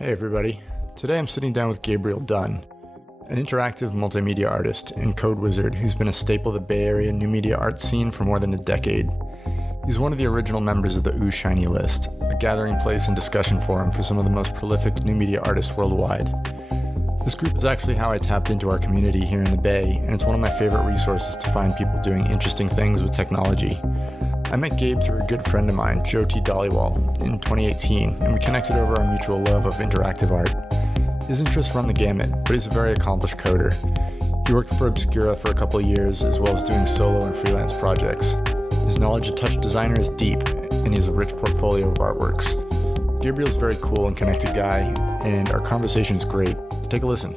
Hey everybody, today I'm sitting down with Gabriel Dunne, an interactive multimedia artist and code wizard who's been a staple of the Bay Area new media art scene for more than a decade. He's one of the original members of the OOOShiny list, a gathering place and discussion forum for some of the most prolific new media artists worldwide. This group is actually how I tapped into our community here in the Bay, and it's one of my favorite resources to find people doing interesting things with technology. I met Gabe through a good friend of mine, Joe T. Dollywall, in 2018, and we connected over our mutual love of interactive art. His interests run the gamut, but he's a very accomplished coder. He worked for Obscura for a couple of years, as well as doing solo and freelance projects. His knowledge of touch designer is deep, and he has a rich portfolio of artworks. Gabriel's a very cool and connected guy, and our conversation is great. Take a listen.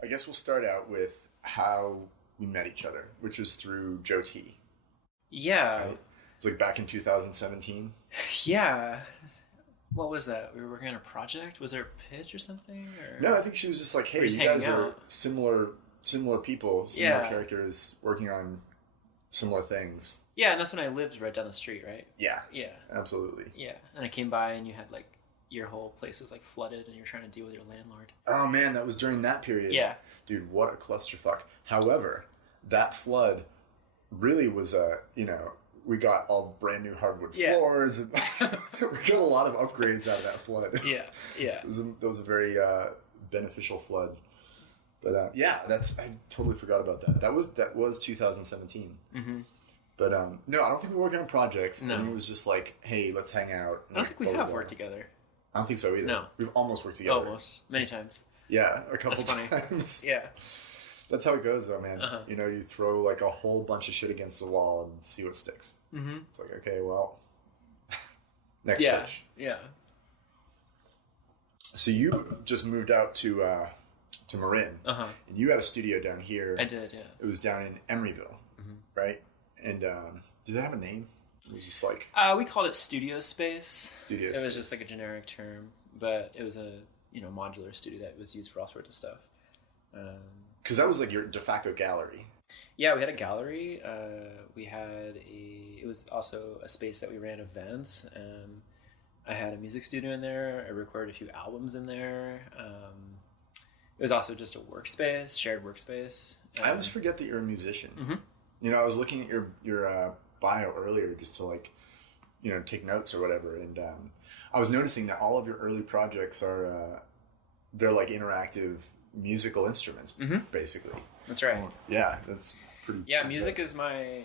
I guess we'll start out with how we met each other, which was through Joe T. Yeah. Right? It was like back in 2017. Yeah. What was that? We were working on a project? Was there a pitch or something? Or? No, I think she was just like, hey, you guys are similar people, similar characters working on similar things. Yeah, and that's when I lived right down the street, right? Yeah. Yeah. Absolutely. Yeah. And I came by and you had like, your whole place was like flooded and you're trying to deal with your landlord. Oh man, that was during that period. Yeah. Dude, what a clusterfuck. However, that flood really was we got all brand new hardwood floors and we got a lot of upgrades out of that flood. Yeah. That was a very beneficial flood. But I totally forgot about that. That was 2017. Mm-hmm. But no, I don't think we were working on projects. No. I think it was just like, hey, let's hang out. I don't think we have worked together. I don't think so either. No. We've almost worked together. Almost. Many times. Yeah, a couple That's funny. times. Yeah. That's how it goes, though, man. Uh-huh. You know, you throw like a whole bunch of shit against the wall and see what sticks. Mm-hmm. It's like, okay, well, next pitch. Yeah. So you just moved out to Marin, Uh-huh. and you had a studio down here. I did, yeah. It was down in Emeryville, right? And did it have a name? It was just like we called it studio space. Studio It space. was just like a generic term, but it was a modular studio that was used for all sorts of stuff. Because that was like your de facto gallery. Yeah, we had a gallery. It was also a space that we ran events. I had a music studio in there. I recorded a few albums in there. It was also just a workspace, shared workspace. I always forget that you're a musician. Mm-hmm. You know, I was looking at your bio earlier just to take notes or whatever, and I was noticing that all of your early projects are they're like interactive musical instruments, basically. That's right. Yeah, that's pretty. Yeah, music is I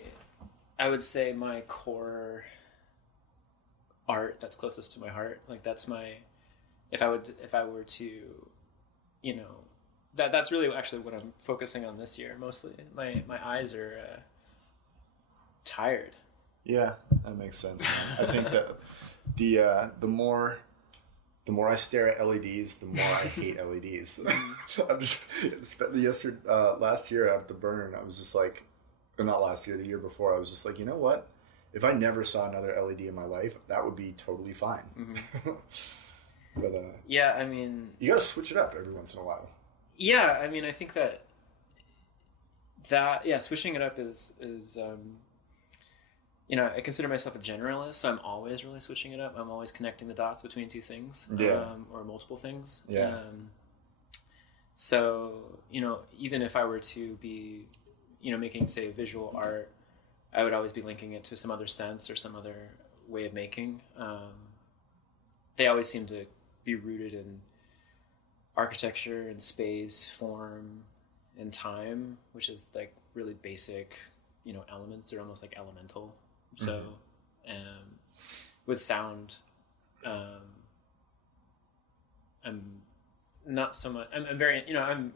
would say my core art that's closest to my heart. Like that's if I were to, that's really actually what I'm focusing on this year mostly. My eyes are tired. Yeah, that makes sense, man. I think that the more I stare at LEDs, the more I hate LEDs. I'm just last year at the burn, I was just like, or not last year, the year before, I was just like, you know what? If I never saw another LED in my life, that would be totally fine. Mm-hmm. But yeah, I mean, you gotta switch it up every once in a while. Yeah, I mean, I think that switching it up is I consider myself a generalist, so I'm always really switching it up. I'm always connecting the dots between two things, or multiple things. Yeah. So, even if I were to be, making, say, visual art, I would always be linking it to some other sense or some other way of making. They always seem to be rooted in architecture and space, form, and time, which is like really basic, elements. They're almost like elemental. So, with sound, I'm not so much. I'm very, I'm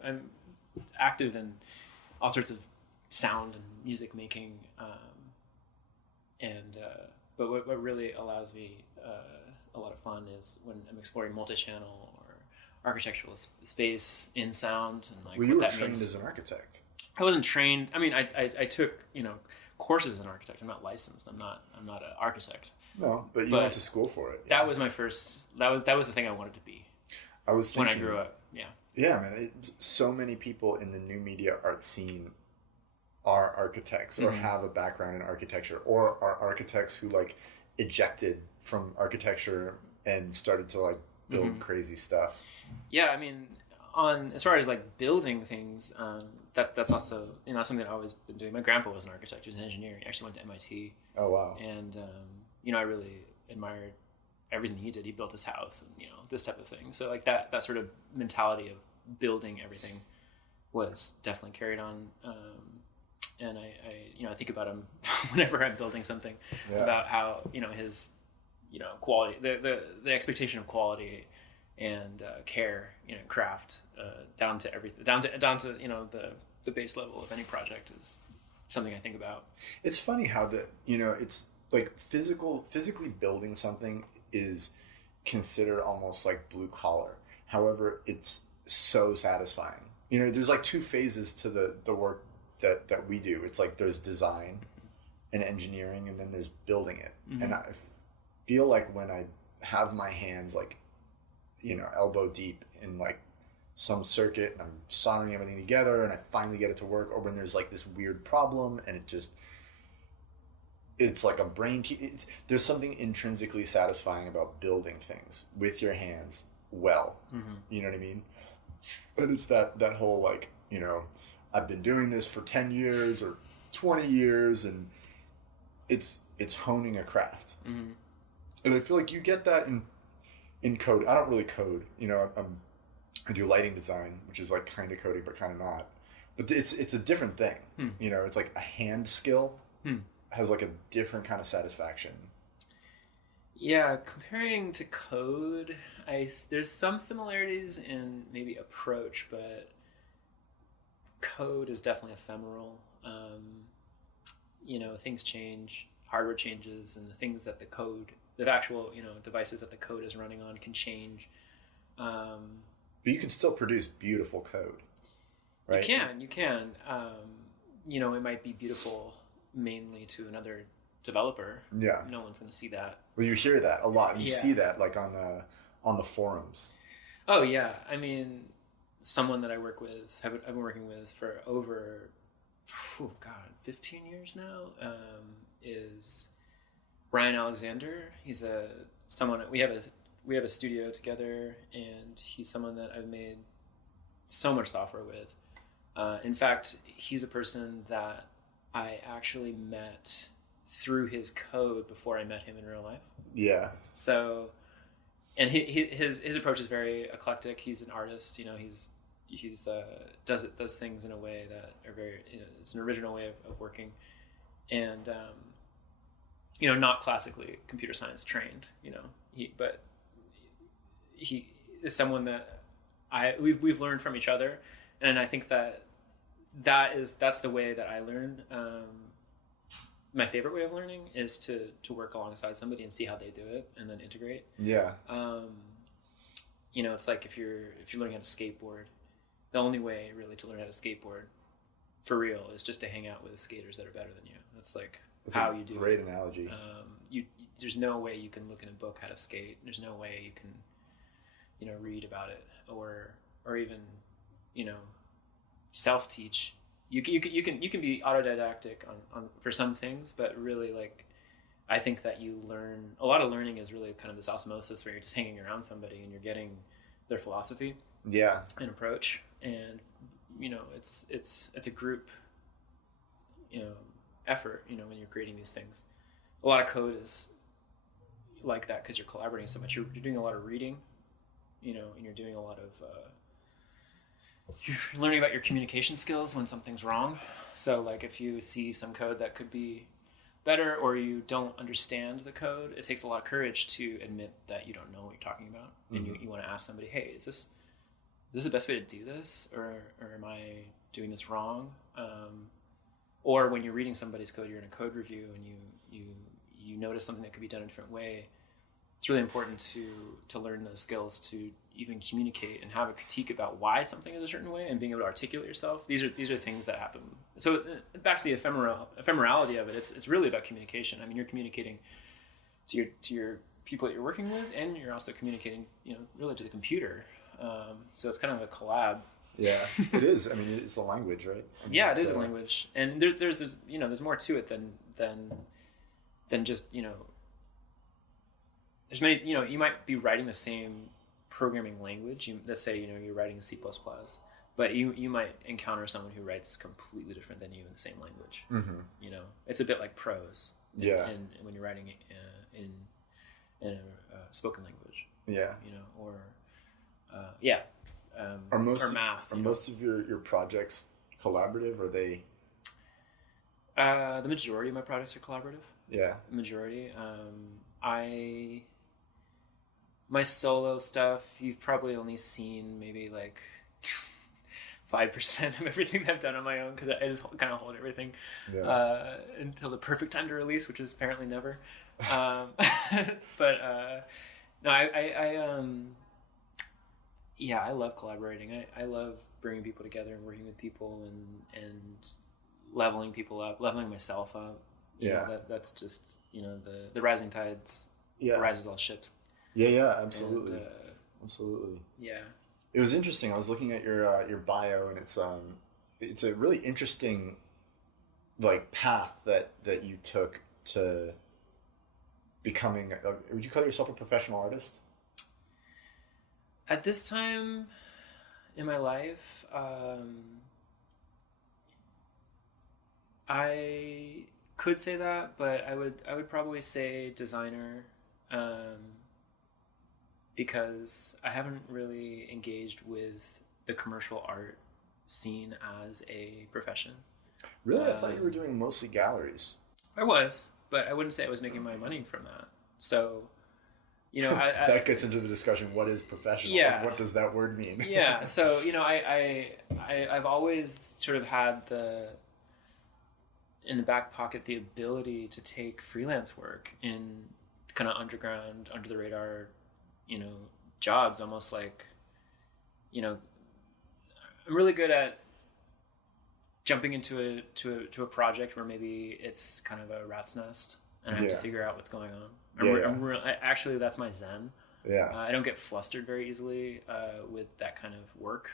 active in all sorts of sound and music making, but what really allows me a lot of fun is when I'm exploring multi-channel or architectural space in sound and like. Well, you were trained as an architect. I wasn't trained. I mean, I took courses as an architect. I'm not licensed. I'm not an architect. No, but you went to school for it. Yeah. That was my first. That was the thing I wanted to be. I was thinking, when I grew up. Yeah. Yeah, man. So many people in the new media art scene are architects or have a background in architecture, or are architects who like ejected from architecture and started to like build crazy stuff. Yeah, I mean, on as far as like building things, that's also something that I've always been doing. My grandpa was an architect; he was an engineer. He actually went to MIT. Oh wow! And I really admired everything he did. He built his house, and this type of thing. So like that sort of mentality of building everything was definitely carried on. And I think about him whenever I'm building something, about how his quality, the expectation of quality and care, craft, down to everything, down to the base level of any project is something I think about. It's funny how it's like physically building something is considered almost like blue collar. However, it's so satisfying. There's like two phases to the work that we do. It's like there's design and engineering, and then there's building it. And I feel like when I have my hands like elbow deep in like some circuit and I'm soldering everything together and I finally get it to work, or when there's like this weird problem and it's like a brain there's something intrinsically satisfying about building things with your hands well. You know what I mean? And it's that whole like, I've been doing this for 10 years or 20 years and it's honing a craft. And I feel like you get that in code. I don't really code, I do lighting design, which is like kind of coding, but kind of not. But it's a different thing. It's like a hand skill has like a different kind of satisfaction. Yeah, comparing to code, there's some similarities in maybe approach, but code is definitely ephemeral. Things change, hardware changes, and the things that the actual devices that the code is running on can change. But you can still produce beautiful code, right? You can. It might be beautiful mainly to another developer. Yeah. No one's going to see that. Well, you hear that a lot. You see that like on the forums. Oh yeah, I mean, someone that I work with, I've been working with for over, 15 years now, is Ryan Alexander. He's someone we have a studio together, and he's someone that I've made so much software with. In fact, he's a person that I actually met through his code before I met him in real life. Yeah. So, and his approach is very eclectic. He's an artist. He's does things in a way that are very, it's an original way of working, and not classically computer science trained. But he is someone that we've learned from each other, and I think that's the way that I learn. My favorite way of learning is to work alongside somebody and see how they do it and then integrate. Yeah. It's like if you're learning how to skateboard, the only way really to learn how to skateboard for real is just to hang out with skaters that are better than you. That's how you do it. Great analogy. There's no way you can look in a book how to skate. There's no way you can, read about it or even, self-teach. You can be autodidactic on for some things, but really I think that you learn a lot of learning is really kind of this osmosis where you're just hanging around somebody and you're getting their philosophy, and approach, and it's a group effort when you're creating these things. A lot of code is like that because you're collaborating so much. You're doing a lot of reading, and you're doing a lot of you're learning about your communication skills when something's wrong. So if you see some code that could be better, or you don't understand the code, it takes a lot of courage to admit that you don't know what you're talking about. And you want to ask somebody, hey, is this the best way to do this, or am I doing this wrong? Or when you're reading somebody's code, you're in a code review and you notice something that could be done a different way. It's really important to learn those skills to even communicate and have a critique about why something is a certain way and being able to articulate yourself. These are things that happen. So back to the ephemerality of it, it's really about communication. I mean, you're communicating to your people that you're working with, and you're also communicating, really to the computer. So it's kind of a collab. Yeah, it is. I mean, it's a language, right? It is a language, and there's more to it than just there's many. You might be writing the same programming language. Let's say, you're writing C++, but you might encounter someone who writes completely different than you in the same language. Mm-hmm. It's a bit like prose. Yeah. And when you're writing in a spoken language. Yeah. Or Are math. Most of your projects collaborative? Or are they? The majority of my projects are collaborative. Yeah. The majority. My solo stuff, you've probably only seen maybe like 5% of everything that I've done on my own, because I just kind of hold everything until the perfect time to release, which is apparently never. But no, I love collaborating. I love bringing people together and working with people and leveling people up, leveling myself up. That's just the rising tides rises all ships. Yeah, absolutely. And, absolutely. Yeah. It was interesting. I was looking at your bio, and it's a really interesting like path that you took to becoming. Would you call yourself a professional artist? At this time in my life, I could say that, but I would probably say designer. Because I haven't really engaged with the commercial art scene as a profession. Really? I thought you were doing mostly galleries. I was, but I wouldn't say I was making my money from that. So, that gets into the discussion. What is professional? Yeah. Like, what does that word mean? Yeah. So, I've always sort of had in the back pocket, the ability to take freelance work in kind of underground, under the radar, jobs, almost like, I'm really good at jumping into a project where maybe it's kind of a rat's nest and I have to figure out what's going on. Actually, that's my zen. Yeah. I don't get flustered very easily with that kind of work.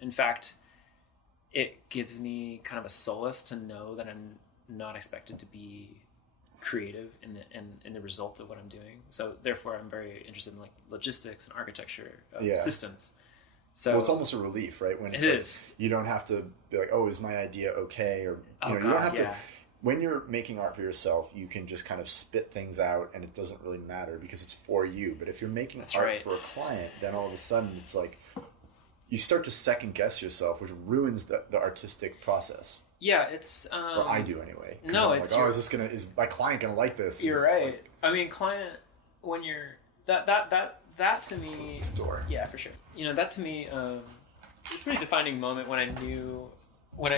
In fact, it gives me kind of a solace to know that I'm not expected to be creative in the result of what I'm doing. So therefore I'm very interested in like logistics and architecture of systems. So it's almost a relief, right? When it's you don't have to be like, oh, is my idea okay? Or you don't have to. When you're making art for yourself, you can just kind of spit things out and it doesn't really matter because it's for you. But if you're making art for a client, then all of a sudden it's like you start to second guess yourself, which ruins the artistic process. Yeah, it's or I do anyway. No, I'm like, is my client gonna like this? You're right. Like, I mean, client, when you're that to me. This door. Yeah, for sure. That to me, it's a pretty defining moment when I knew what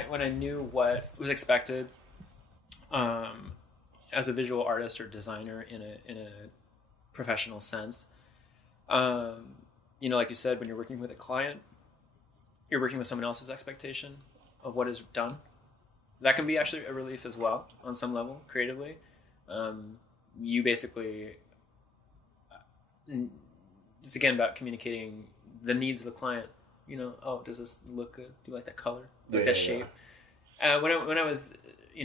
was expected, as a visual artist or designer in a professional sense. Like you said, when you're working with a client, you're working with someone else's expectation of what is done. That can be actually a relief as well on some level, creatively. You basically, it's again about communicating the needs of the client. Does this look good? Do you like that color? Do you like that shape? Yeah. When I was,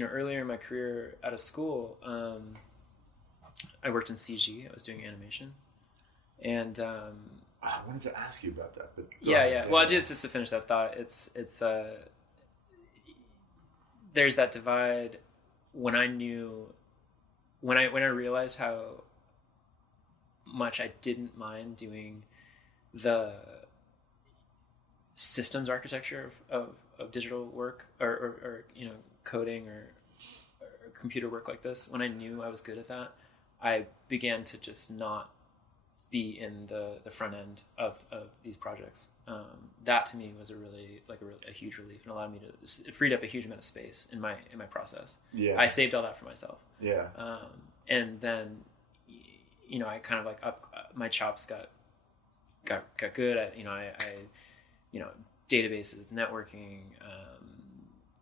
earlier in my career out of school, I worked in CG. I was doing animation, and I wanted to ask you about that, but yeah. Well, just to finish that thought, it's there's that divide when I realized how much I didn't mind doing the systems architecture of digital work or coding or computer work like this. When I knew I was good at that, I began to just not be in the front end of these projects. That to me was a huge relief and allowed me to, it freed up a huge amount of space in my process. Yeah. I saved all that for myself. Yeah. And then, I kind of like my chops got good at, I databases, networking,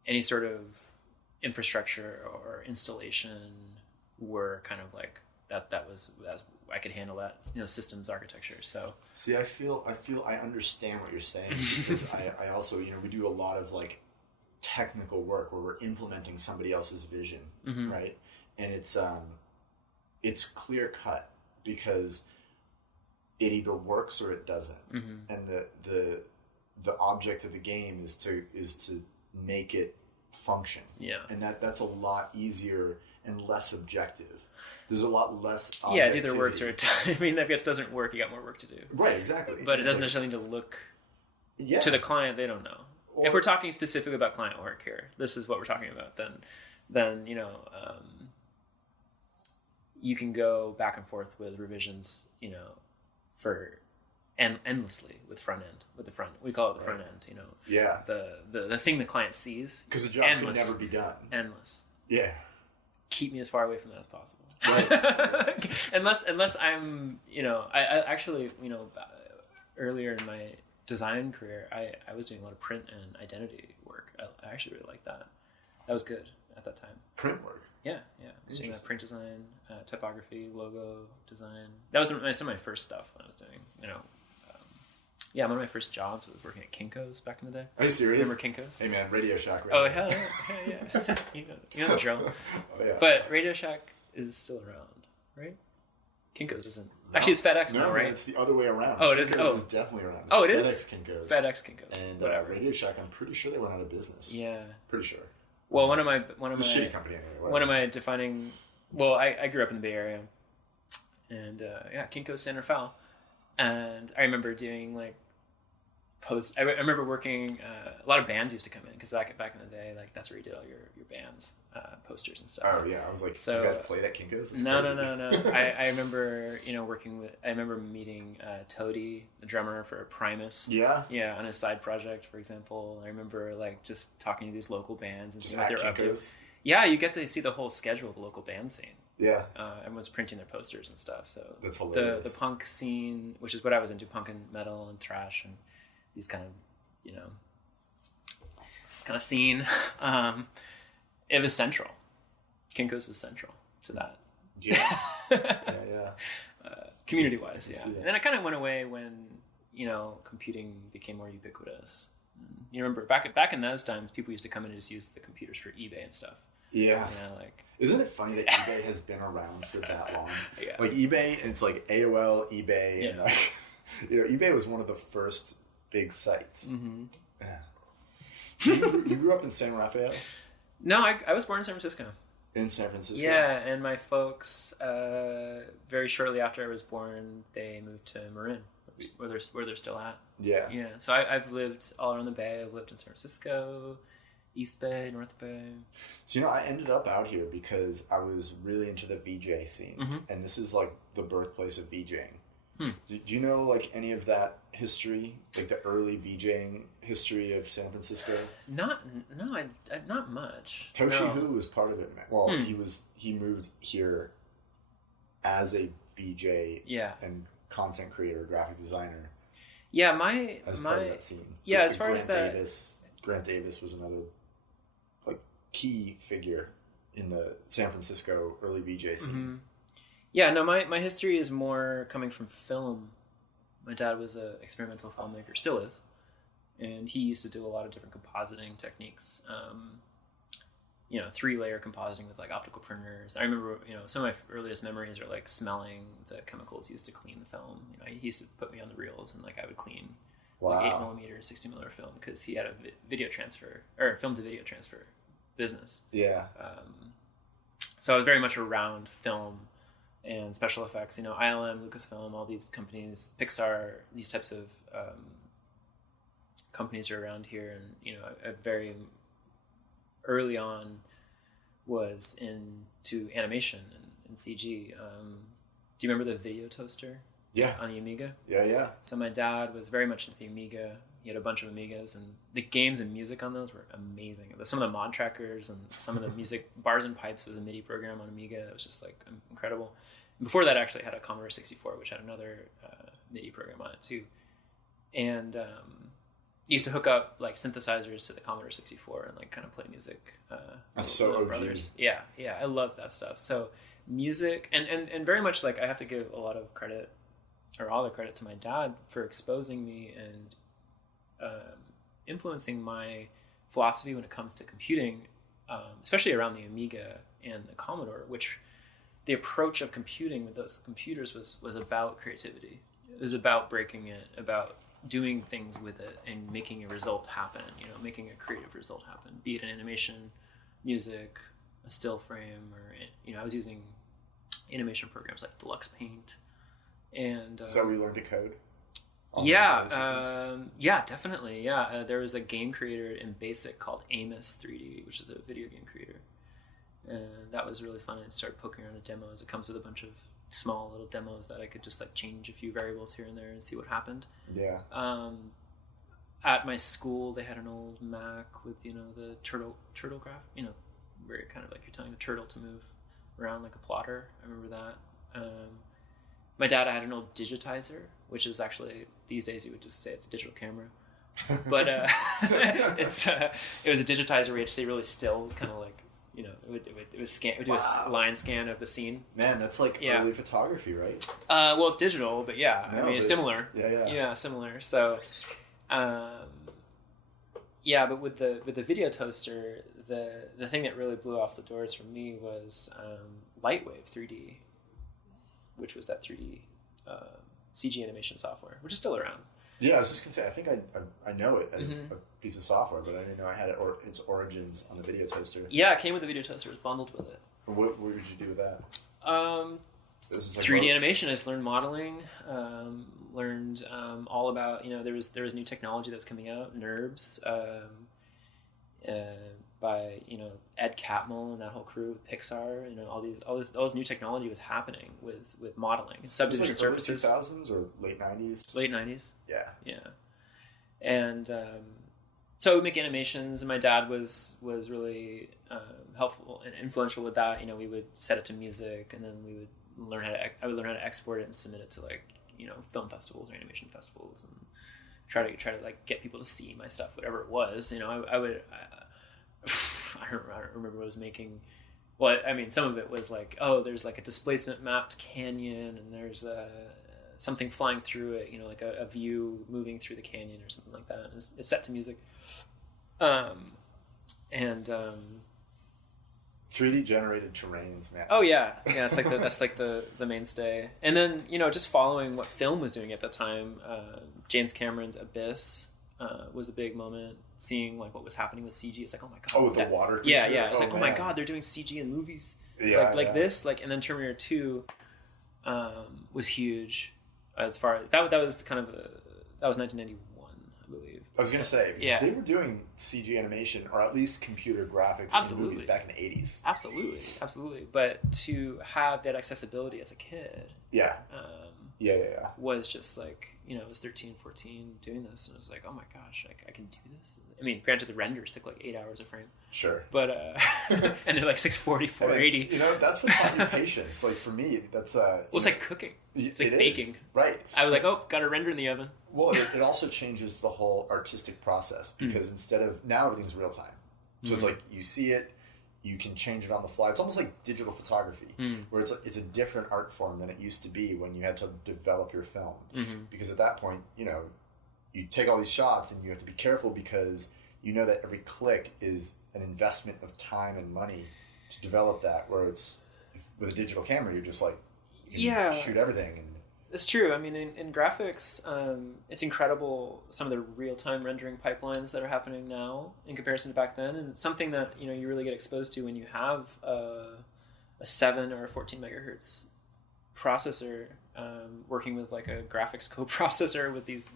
any sort of infrastructure or installation were kind of like that was I could handle that, systems architecture. So see, I understand what you're saying because I also, we do a lot of like technical work where we're implementing somebody else's vision, mm-hmm. right? And it's clear cut because it either works or it doesn't. And the object of the game is to make it function. Yeah. And that's a lot easier and less objective. There's a lot less objectivity. Yeah, it either works or it I mean, if it doesn't work, you got more work to do. Right, exactly. But it doesn't necessarily need to look to the client, they don't know. If we're talking specifically about client work here, this is what we're talking about, then you can go back and forth with revisions, for endlessly with the front. We call it the front end, Yeah. The thing the client sees. Because the job can never be done. Endless. Yeah. Keep me as far away from that as possible. Right. unless I'm, I actually, earlier in my design career, I was doing a lot of print and identity work. I actually really liked that. That was good at that time. Print work? Yeah. I was doing print design, typography, logo design. That was some of my first stuff when I was doing, one of my first jobs was working at Kinko's back in the day. Are you serious? Remember Kinko's? Hey man, Radio Shack. Oh, hell yeah. you know the drill. Oh, yeah. But Radio Shack is still around, right? Kinko's isn't. No. Actually, it's FedEx now, right? No, it's the other way around. Oh, it is? Kinko's is definitely around. It is? FedEx Kinko's. FedEx Kinko's. And Radio Shack, I'm pretty sure they went out of business. Yeah. Pretty sure. Well, one of my it's a shitty company anyway. One of my defining. Well, I grew up in the Bay Area, and Kinko's San Rafael, and I remember doing like I remember working. A lot of bands used to come in because back in the day, like that's where you did all your bands, posters and stuff. Oh yeah, I was like, so, you guys played at Kinko's? That's no. I remember working with. I remember meeting Toady, the drummer for Primus. Yeah. Yeah, on his side project, for example. I remember like just talking to these local bands and just seeing what they're up to. Yeah, you get to see the whole schedule of the local band scene. Yeah. Everyone's printing their posters and stuff. So that's hilarious. The punk scene, which is what I was into, punk and metal and thrash and these kind of, this kind of scene. It was central. Kinko's was central to that. Yeah. Yeah. Community-wise, yeah. And then it kind of went away when, computing became more ubiquitous. You remember back in those times, people used to come in and just use the computers for eBay and stuff. Yeah. Isn't it funny that eBay has been around for that long? Yeah. Like eBay, it's like AOL, eBay, yeah. And like, eBay was one of the first big sites. Mm-hmm. Yeah. You grew up in San Rafael? No, I was born in San Francisco. In San Francisco? Yeah, and my folks, very shortly after I was born, they moved to Marin, where they're still at. Yeah. Yeah. So I've lived all around the Bay. I've lived in San Francisco, East Bay, North Bay. So, I ended up out here because I was really into the VJ scene. Mm-hmm. And this is like the birthplace of VJing. Do you know like any of that history, like the early VJing history of San Francisco? Not much. Toshi Hu was part of it, man. Well, he moved here as a VJ and content creator, graphic designer. Yeah, as part of that scene. Yeah, as far as that, Grant Davis was another like key figure in the San Francisco early VJ scene. Mm-hmm. Yeah, no, my history is more coming from film. My dad was an experimental filmmaker, still is, and he used to do a lot of different compositing techniques. 3-layer compositing with like optical printers. I remember, some of my earliest memories are like smelling the chemicals used to clean the film. He used to put me on the reels and like I would clean like 8mm, 60mm film because he had a video transfer or film to video transfer business. Yeah. So I was very much around film and special effects, ILM, Lucasfilm, all these companies, Pixar, these types of companies are around here. And, I very early on was into animation and CG. Do you remember the video toaster? Yeah. On the Amiga? Yeah. So my dad was very much into the Amiga. He had a bunch of Amigas, and the games and music on those were amazing. Some of the mod trackers and some of the music, Bars and Pipes was a MIDI program on Amiga. It was just like incredible. And before that, I actually had a Commodore 64, which had another MIDI program on it too. And used to hook up like synthesizers to the Commodore 64 and like kind of play music. That's so OG. Brothers. Yeah, I love that stuff. So music and very much like I have to give a lot of credit or all the credit to my dad for exposing me and influencing my philosophy when it comes to computing, especially around the Amiga and the Commodore, which the approach of computing with those computers was about creativity. It was about breaking it, about doing things with it and making a result happen, making a creative result happen, be it an animation, music, a still frame, or, I was using animation programs like Deluxe Paint. And is that where you learned to code? Yeah, definitely. Yeah, there was a game creator in BASIC called Amos 3D, which is a video game creator. And that was really fun. I started poking around at demos. It comes with a bunch of small little demos that I could just like change a few variables here and there and see what happened. Yeah. At my school, they had an old Mac with the turtle graph. Where you're kind of like you're telling the turtle to move around like a plotter. I remember that. My dad had an old digitizer, which is actually these days you would just say it's a digital camera, but it was a digitizer where you had to stay really still. It's kind of like it would do a line scan of the scene. Man, that's like early photography, right? Well, it's digital, but yeah, no, I mean it's similar. Yeah, similar. So, but with the video toaster, the thing that really blew off the doors for me was Lightwave 3D, which was that 3D CG animation software, which is still around. Yeah, I was just gonna say, I think I know it as a piece of software, but I didn't know I had its origins on the video toaster. Yeah, it came with the video toaster. It was bundled with it. What did you do with that? 3D animation. I just learned modeling. Learned all about there was new technology that was coming out, NURBS, by Ed Catmull and that whole crew with Pixar. All this new technology was happening with modeling, subdivision surfaces. Early 2000s or late 90s? Late 90s. Yeah. And so I would make animations, and my dad was really helpful and influential with that. We would set it to music, and then I would learn how to export it and submit it to film festivals or animation festivals, and try to like get people to see my stuff, whatever it was. I don't remember what I was making. Well, I mean, some of it was like, there's like a displacement mapped canyon, and there's something flying through it, like a view moving through the canyon or something like that. And it's set to music. 3D generated terrains, man. Oh yeah, it's like that's like the mainstay. And then just following what film was doing at the time, James Cameron's Abyss was a big moment. Seeing like what was happening with CG, it's like, oh my god. Oh, the water creature? Yeah. It's like, oh my god, they're doing CG in movies. Like this. Like, and then Terminator 2 was huge. As far as that was kind of that was 1991, I believe. I was gonna say, because they were doing CG animation, or at least computer graphics in movies back in the 80s. Absolutely. But to have that accessibility as a kid, was just like, I was 13, 14 doing this, and I was like, oh my gosh, I can do this. I mean, granted, the renders took like 8 hours a frame. Sure. But and they're like 640, 480. That's what taught me patience. Like for me, that's it's like cooking. It's like baking. Right. I was like, got a render in the oven. Well, it also changes the whole artistic process, because instead of now everything's real time. So it's like you see it, you can change it on the fly. It's almost like digital photography, where it's a different art form than it used to be when you had to develop your film. Because at that point, you take all these shots and you have to be careful, because that every click is an investment of time and money to develop that. Where with a digital camera, you're just like, you can shoot everything. And it's true. I mean, in graphics, it's incredible some of the real-time rendering pipelines that are happening now in comparison to back then, and something that you really get exposed to when you have a 7 or a 14 megahertz processor working with like a graphics co-processor with these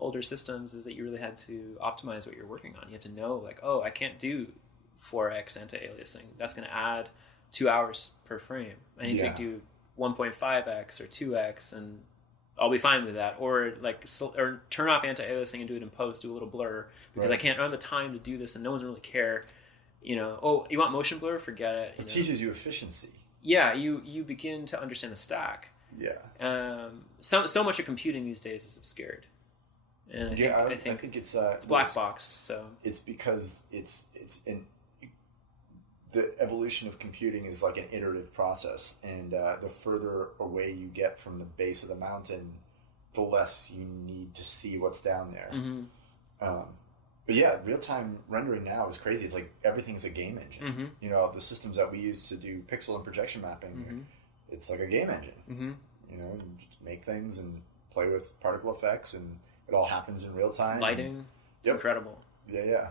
older systems, is that you really had to optimize what you're working on. You had to know like, I can't do 4x anti-aliasing. That's going to add 2 hours per frame. I need to do 1.5x or 2x, and I'll be fine with that. Or or turn off anti-aliasing and do it in post, do a little blur, because I don't have the time to do this, and no one's really care. You want motion blur? Forget it. It teaches you efficiency. Yeah, you begin to understand the stack. Yeah. So much of computing these days is obscured. And I think it's black boxed. So it's because the evolution of computing is like an iterative process, and the further away you get from the base of the mountain, the less you need to see what's down there. But yeah, real-time rendering now is crazy. It's like everything's a game engine. The systems that we use to do pixel and projection mapping, it's like a game engine. You know, you just make things and play with particle effects, and it all happens in real time. Lighting, it's incredible. Yeah.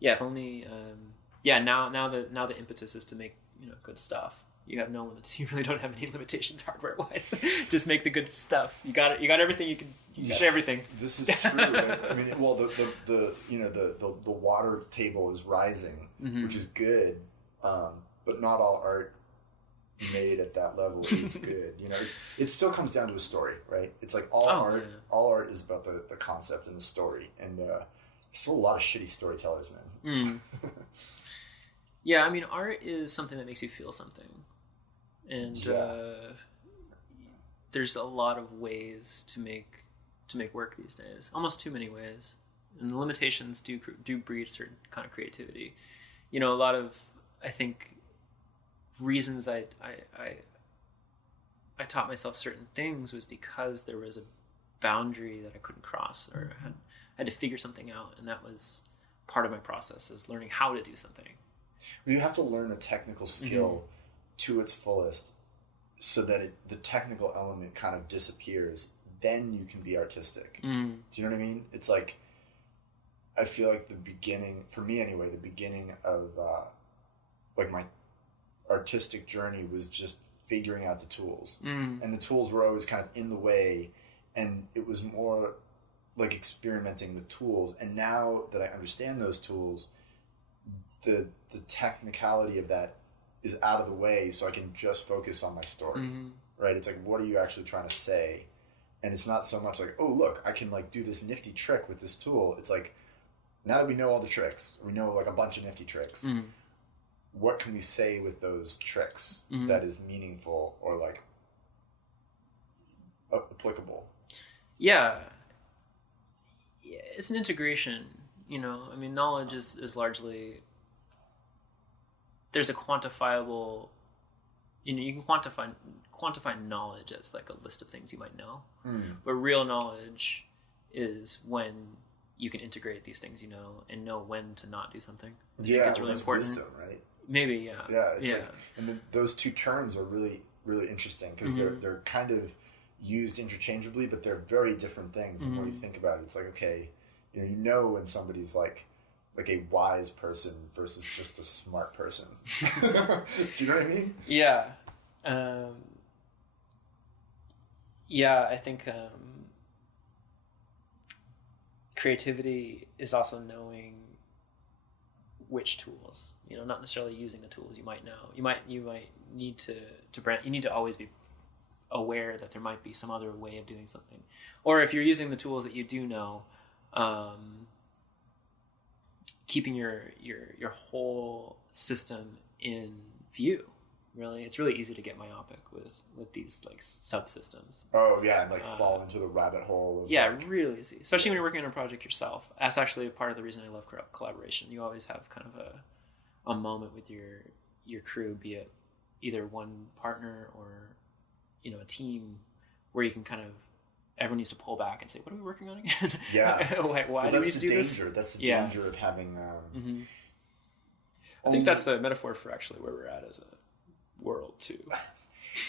If only. Now the impetus is to make good stuff. You have no limits. You really don't have any limitations hardware wise. Just make the good stuff. You got it. You got everything. You got everything. This is true. I mean, well, the water table is rising, which is good, but not all art made at that level is good. You know, it still comes down to a story, right? It's like all art is about the concept and the story, and still a lot of shitty storytellers, man. Yeah, I mean, art is something that makes you feel something, and there's a lot of ways to make work these days. Almost too many ways, and the limitations do breed a certain kind of creativity. A lot of, I think, reasons I taught myself certain things was because there was a boundary that I couldn't cross, or I had to figure something out, and that was part of my process, is learning how to do something. Well, you have to learn a technical skill to its fullest, so that the technical element kind of disappears. Then you can be artistic. Do you know what I mean? It's like, I feel like the beginning, for me anyway, the beginning of like my artistic journey was just figuring out the tools, and the tools were always kind of in the way, and it was more like experimenting with tools. And now that I understand those tools, the technicality of that is out of the way, so I can just focus on my story. Right? It's like, what are you actually trying to say? And it's not so much like, oh, look, I can like do this nifty trick with this tool. It's like, now that we know all the tricks, we know like a bunch of nifty tricks, what can we say with those tricks that is meaningful or like applicable? Yeah, it's an integration. I mean, knowledge is largely, there's a quantifiable, you can quantify knowledge as like a list of things you might know, but real knowledge is when you can integrate these things and know when to not do something. I think it's really important. Wisdom, right? Maybe, like, and those two terms are really, really interesting, because they're kind of used interchangeably, but they're very different things. And when you think about it, it's like, okay, when somebody's like a wise person versus just a smart person. Do you know what I mean? Yeah. I think creativity is also knowing which tools, not necessarily using the tools you might know. You might need to brand. You need to always be aware that there might be some other way of doing something, or if you're using the tools that you do know, keeping your whole system in view. Really, it's really easy to get myopic with these like subsystems. Oh yeah, and fall into the rabbit hole. Of really easy, especially when you're working on a project yourself. That's actually part of the reason I love collaboration. You always have kind of a moment with your crew, be it either one partner or a team, where you can kind of, everyone needs to pull back and say, what are we working on again? Yeah. Why do we need to do this? That's the danger of having... I think that's a metaphor for actually where we're at as a world, too.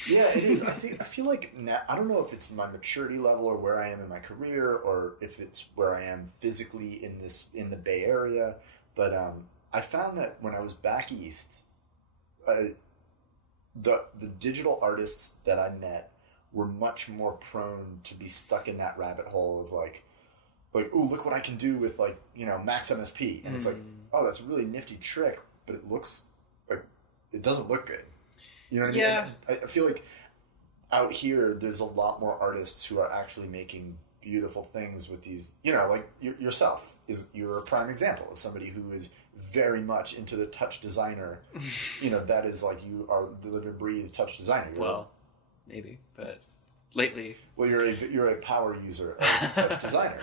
Yeah, it is. I feel like now, I don't know if it's my maturity level or where I am in my career, or if it's where I am physically in the Bay Area, but I found that when I was back east, the digital artists that I met were much more prone to be stuck in that rabbit hole of like, oh, look what I can do with Max MSP. And it's like, oh, that's a really nifty trick, but it looks like, it doesn't look good. You know what I mean? Yeah. I feel like out here, there's a lot more artists who are actually making beautiful things with these, like yourself, you're a prime example of somebody who is very much into the touch designer. That is like, you are the live and breathe touch designer. Maybe, but lately. Well, you're a power user of touch designer,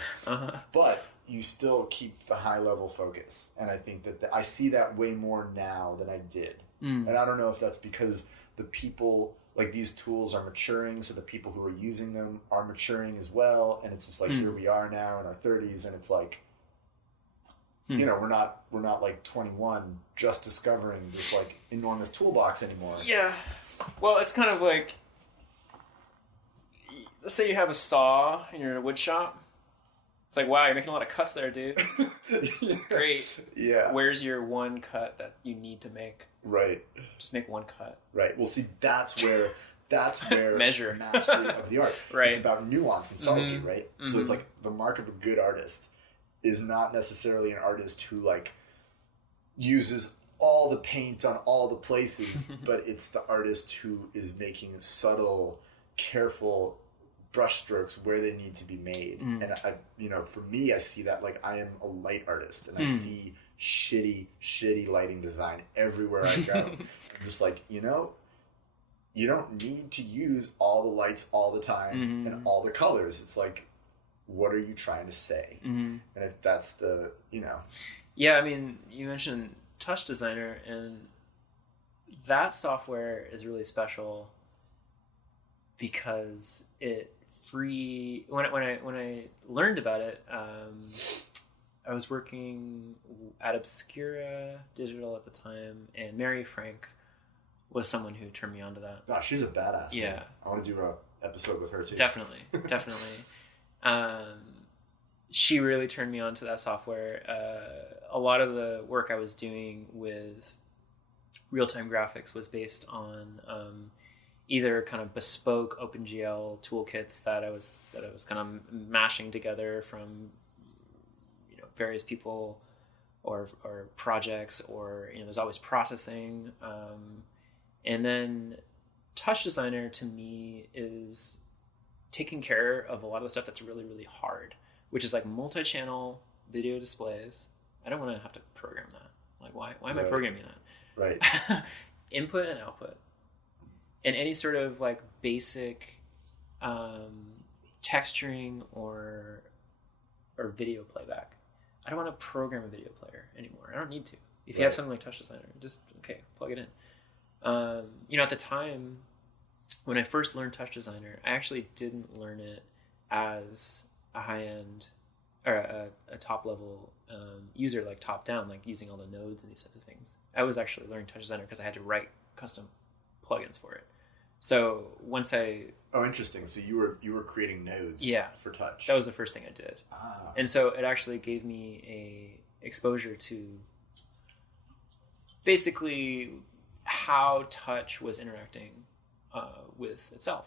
but you still keep the high level focus, and I think that I see that way more now than I did. And I don't know if that's because the people, like, these tools are maturing, so the people who are using them are maturing as well, and it's just like, here we are now in our 30s, and it's like, we're not like 21 just discovering this like enormous toolbox anymore. Yeah. Well, it's kind of like, let's say you have a saw and you're in a wood shop. It's like, wow, you're making a lot of cuts there, dude. Yeah. Great. Yeah. Where's your one cut that you need to make? Right. Just make one cut. Right. Well, see, that's where measure mastery of the art. Right. It's about nuance and subtlety, Mm-hmm. right? Mm-hmm. So it's like the mark of a good artist is not necessarily an artist who like uses all the paint on all the places, but it's the artist who is making subtle, careful brushstrokes where they need to be made. And I, for me, I see that like I am a light artist, and I see shitty lighting design everywhere I go. I'm just like, you don't need to use all the lights all the time and all the colors. It's like, what are you trying to say? And if that's the, Yeah, I mean, you mentioned Touch Designer, and that software is really special because it when I learned about it, I was working at Obscura Digital at the time, and Mary Frank was someone who turned me on to that. Oh, she's a badass. Yeah. Man. I want to do a episode with her too. Definitely. She really turned me on to that software. A lot of the work I was doing with real-time graphics was based on either kind of bespoke OpenGL toolkits that I was kind of mashing together from various people or projects, or there's always processing, and then Touch Designer to me is taking care of a lot of the stuff that's really, really hard, which is like multi-channel video displays. I don't want to have to program that. Like, why am I programming that? Right. Input and output. And any sort of like basic texturing or video playback. I don't want to program a video player anymore. I don't need to. If you have something like Touch Designer, just, plug it in. At the time, when I first learned Touch Designer, I actually didn't learn it as a high-end or a top-level user, like top-down, like using all the nodes and these types of things. I was actually learning Touch Designer because I had to write custom plugins for it. So once Oh, interesting. So you were creating nodes for Touch. That was the first thing I did. And so it actually gave me a exposure to basically how Touch was interacting with itself.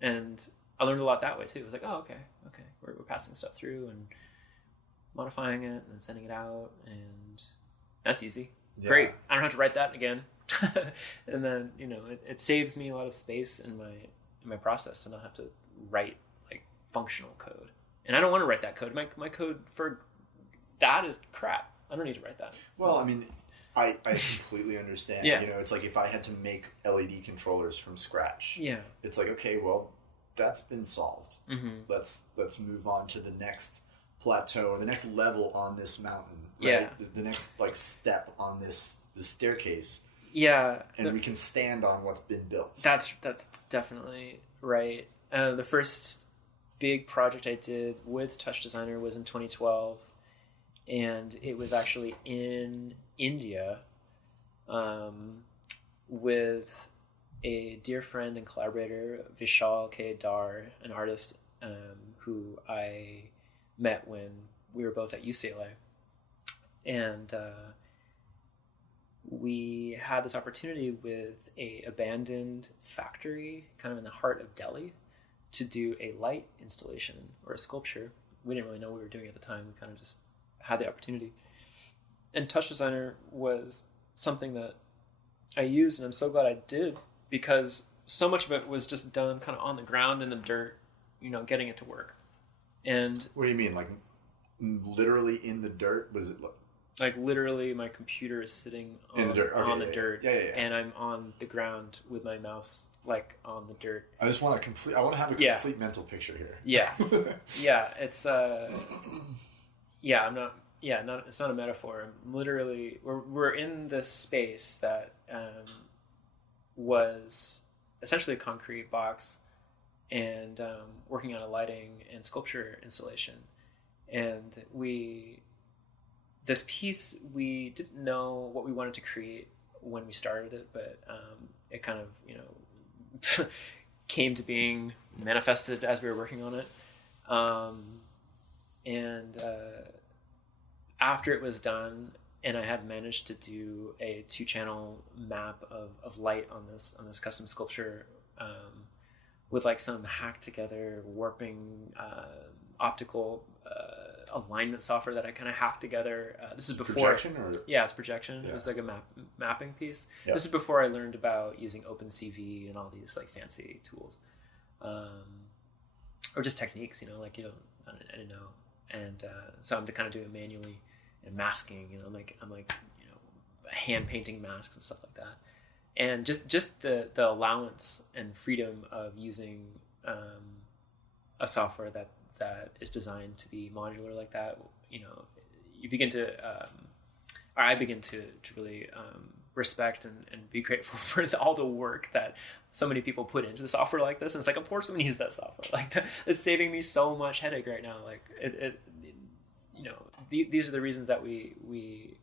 And I learned a lot that way too. It was like, oh, okay. We're passing stuff through and modifying it and sending it out, and that's easy. Yeah. Great. I don't have to write that again. And then, it saves me a lot of space in my process to not have to write like functional code. And I don't want to write that code. My code for that is crap. I don't need to write that. Well, I mean, I completely understand. Yeah. It's like if I had to make LED controllers from scratch. Yeah. It's like, okay, well, that's been solved. Mm-hmm. Let's move on to the next plateau or the next level on this mountain. Right? Yeah. The next like step on the staircase. Yeah. And we can stand on what's been built. That's definitely right. The first big project I did with Touch Designer was in 2012, and it was actually in India with a dear friend and collaborator, Vishal K. Dar, an artist who I met when we were both at UCLA. And we had this opportunity with a abandoned factory kind of in the heart of Delhi to do a light installation or a sculpture. We didn't really know what we were doing at the time. We kind of just had the opportunity. And Touch Designer was something that I used, and I'm so glad I did, because so much of it was just done kind of on the ground in the dirt, getting it to work. And what do you mean? Like literally in the dirt? Was it like literally my computer is sitting on the dirt, dirt, and I'm on the ground with my mouse like on the dirt. I just want to I want to have a complete mental picture here. Yeah. It's it's not a metaphor. I'm literally we're in this space that was essentially a concrete box, and working on a lighting and sculpture installation. And this piece, we didn't know what we wanted to create when we started it, but it kind of, came to being, manifested as we were working on it. And after it was done, and I had managed to do a 2-channel map of light on this custom sculpture, with like some hacked together warping optical alignment software that I kind of hacked together. This is before projection, or yeah, it's projection. Yeah. It was like a mapping piece. Yeah. This is before I learned about using OpenCV and all these like fancy tools, or just techniques. I didn't know, and so I'm kind of doing it manually and masking. I'm like hand painting masks and stuff like that, and just the allowance and freedom of using a software that is designed to be modular like that. You begin to, or I begin to really respect and be grateful for all the work that so many people put into the software like this. And it's like, of course, I'm gonna use that software like that. It's saving me so much headache right now. Like these are the reasons that we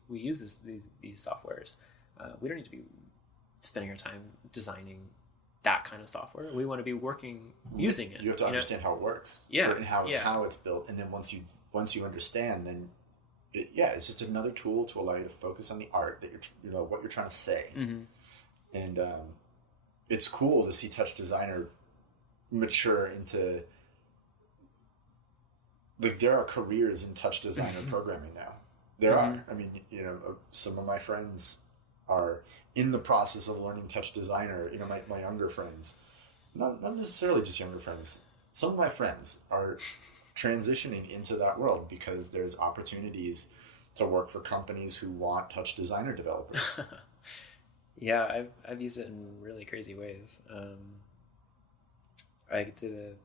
use these softwares. We don't need to be spending our time designing that kind of software. We want to be working using it. You have to understand how it works, yeah, and how it's built, and then once you understand, then it's just another tool to allow you to focus on the art that what you're trying to say. Mm-hmm. And it's cool to see Touch Designer mature into, like, there are careers in Touch Designer programming now. There are. I mean, some of my friends are in the process of learning Touch Designer. My younger friends, not necessarily just younger friends. Some of my friends are transitioning into that world because there's opportunities to work for companies who want Touch Designer developers. Yeah, I've used it in really crazy ways. I did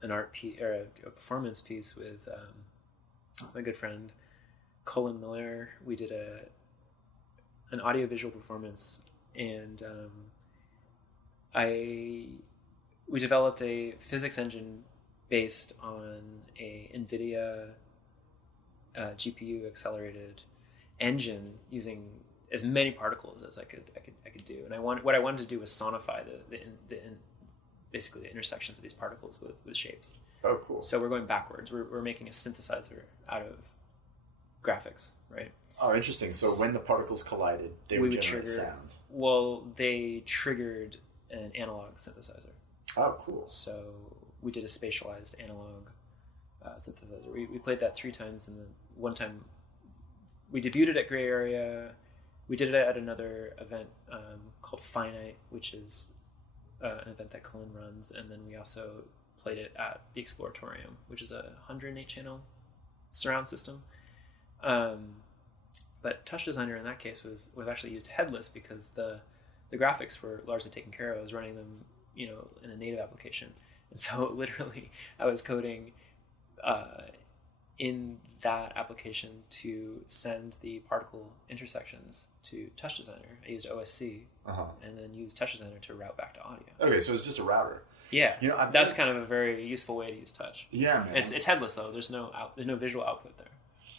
an art piece or a performance piece with my good friend Colin Miller. We did an audiovisual performance, and we developed a physics engine based on a NVIDIA GPU accelerated engine using as many particles as I could do. And what I wanted to do was sonify basically the intersections of these particles with shapes. Oh, cool. So we're going backwards. We're making a synthesizer out of graphics, right? Oh, interesting. So when the particles collided, they would generate sound. Well, they triggered an analog synthesizer. Oh, cool. So we did a spatialized analog synthesizer. We played that 3 times, and then one time we debuted it at Gray Area. We did it at another event called Finite, which is an event that Colin runs, and then we also played it at the Exploratorium, which is a 108 channel surround system. But Touch Designer in that case was actually used headless because the graphics were largely taken care of. I was running them, in a native application. And so literally I was coding in that application to send the particle intersections to Touch Designer. I used OSC and then used Touch Designer to route back to audio. Okay, so it's just a router. Yeah, that's kind of a very useful way to use Touch. Yeah, man. It's headless though. There's no visual output there.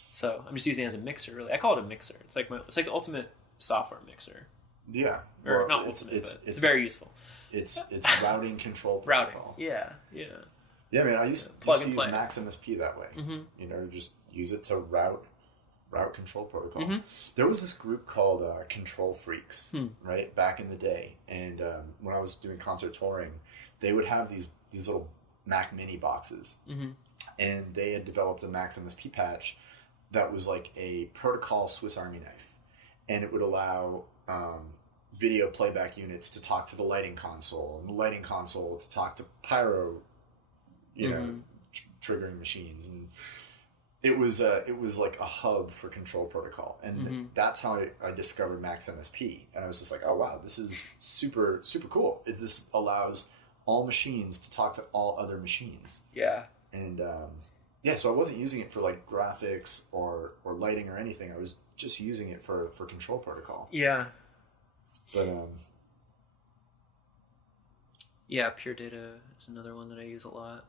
So I'm just using it as a mixer, really. I call it a mixer. It's like the ultimate software mixer. Yeah, or not ultimate, but it's very useful. It's routing control Routing. protocol. Yeah. Yeah, man. I used to use Max MSP that way. Mm-hmm. Just use it to route control protocol. Mm-hmm. There was this group called Control Freaks, right, back in the day, and when I was doing concert touring, they would have these little Mac Mini boxes, and they had developed a Max MSP patch that was like a protocol Swiss Army knife, and it would allow video playback units to talk to the lighting console, and the lighting console to talk to pyro, triggering machines, and it was like a hub for control protocol, and that's how I discovered Max MSP, and I was just like, oh wow, this is super super cool. This allows all machines to talk to all other machines. Yeah, and so I wasn't using it for like graphics or lighting or anything. I was just using it for control protocol. Yeah. But yeah, Pure Data is another one that I use a lot.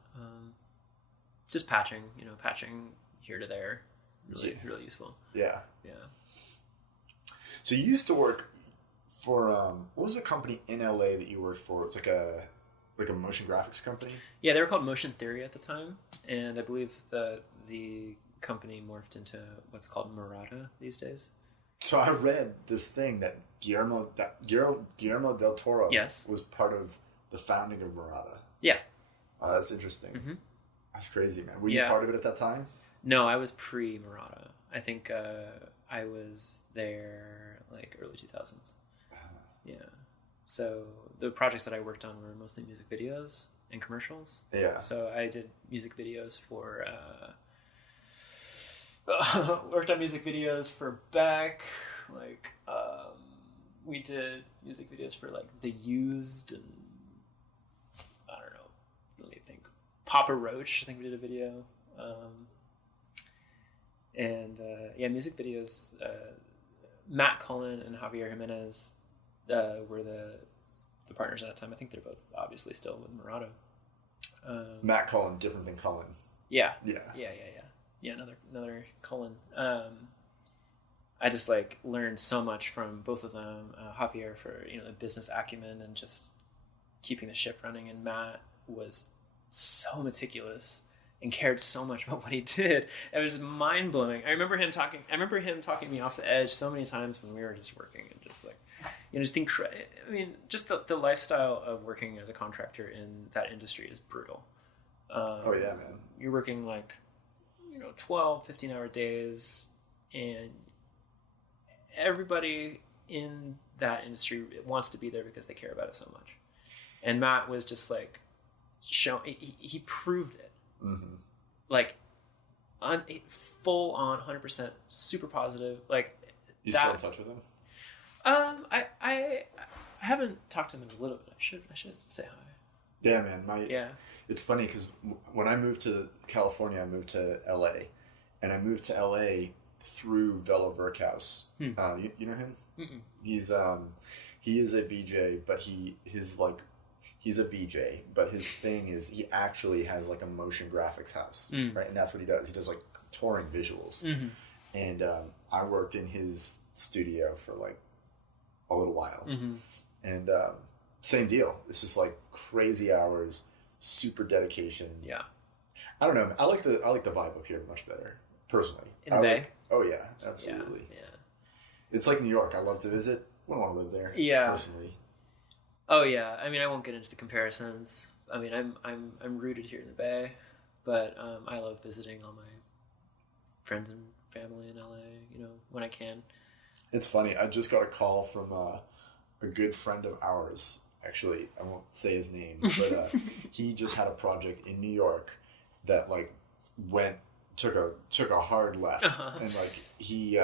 Just patching here to there, really useful. Yeah. Yeah. So you used to work for what was the company in LA that you worked for? It's like a motion graphics company. Yeah, they were called Motion Theory at the time, and I believe the company morphed into what's called Murata these days. So I read this thing that Guillermo del Toro Yes. was part of the founding of Murata. Yeah. Oh, that's interesting. Mm-hmm. That's crazy, man. Were you part of it at that time? No, I was pre-Murata. I think I was there like early 2000s. Yeah. So the projects that I worked on were mostly music videos and commercials. Yeah. So I did music videos for worked on music videos for Beck. Like we did music videos for like The Used and I don't know. Let me think. Papa Roach. I think we did a video. Music videos. Matt Cullen and Javier Jimenez were the partners at that time. I think they're both obviously still with Murata. Matt Cullen, different than Cullen. Yeah. Yeah. Yeah, another Cullen. I just like learned so much from both of them. Javier for the business acumen and just keeping the ship running, and Matt was so meticulous and cared so much about what he did. It was mind blowing. I remember him talking me off the edge so many times when we were just working and just like, just incredible. I mean, just the lifestyle of working as a contractor in that industry is brutal. Oh yeah, man. You're working like, 12, 15-hour days, and everybody in that industry wants to be there because they care about it so much. And Matt was just like, he proved it. Mm-hmm. Like, full on 100% super positive. Like, you still in touch with him? I haven't talked to him in a little bit. I should say hi. Yeah, man. It's funny because when I moved to California, I moved to LA, and I moved to LA through Velo Verkhaus. You know him? Mm-mm. He is a VJ, but he's a VJ, but his thing is he actually has like a motion graphics house, right? And that's what he does. He does like touring visuals. Mm-hmm. And I worked in his studio for like a little while. Mm-hmm. And same deal. It's just like crazy hours, super dedication. Yeah. I don't know. I like the vibe up here much better, personally. In the Bay? Oh yeah, absolutely. Yeah. It's like New York. I love to visit. Wouldn't want to live there. Yeah. Personally. Oh yeah. I mean, I won't get into the comparisons. I mean, I'm rooted here in the Bay, but I love visiting all my friends and family in LA. When I can. It's funny. I just got a call from a good friend of ours. Actually, I won't say his name, but he just had a project in New York that like took a hard left, and like he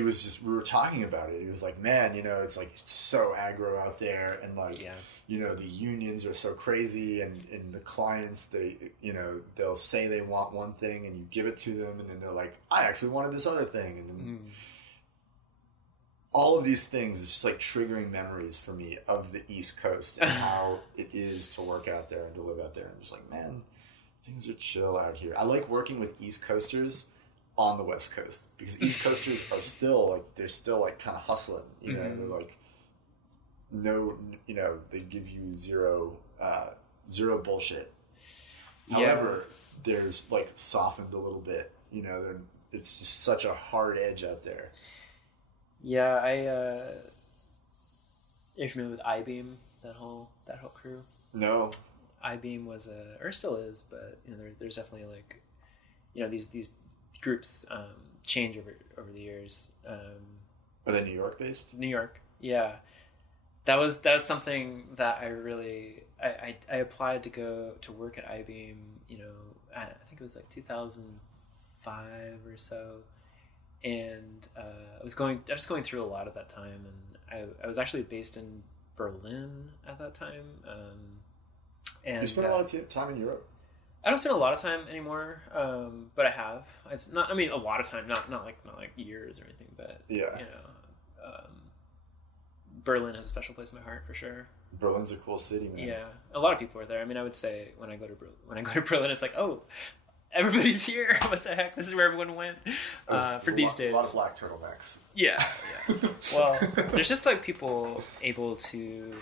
was just, we were talking about it. He was like, man, it's like so aggro out there, and like the unions are so crazy, and the clients, they'll say they want one thing and you give it to them, and then they're like, I actually wanted this other thing, and then all of these things is just like triggering memories for me of the East Coast and how it is to work out there and to live out there. And just like, man, things are chill out here. I like working with East Coasters on the West Coast, because East Coasters are still like kind of hustling, they're like, no, they give you zero bullshit. However, there's like softened a little bit, it's just such a hard edge out there. Yeah, you're familiar with I-Beam, that whole crew? No. I-Beam was or still is, but there's definitely like, these groups change over the years. Are they New York based? New York, yeah. That was something that I really I applied to go to work at I-Beam. I think it was like 2005 or so. And I was just going through a lot at that time, and I was actually based in Berlin at that time. And you spent a lot of time in Europe? I don't spend a lot of time anymore, but I have. I've not. I mean, a lot of time, not like years or anything, but Berlin has a special place in my heart for sure. Berlin's a cool city, man. Yeah, a lot of people are there. I mean, I would say when I go to Berlin, it's like, oh, everybody's here. What the heck? This is where everyone went for these days. A lot of black turtlenecks. Yeah. Well, there's just like people able to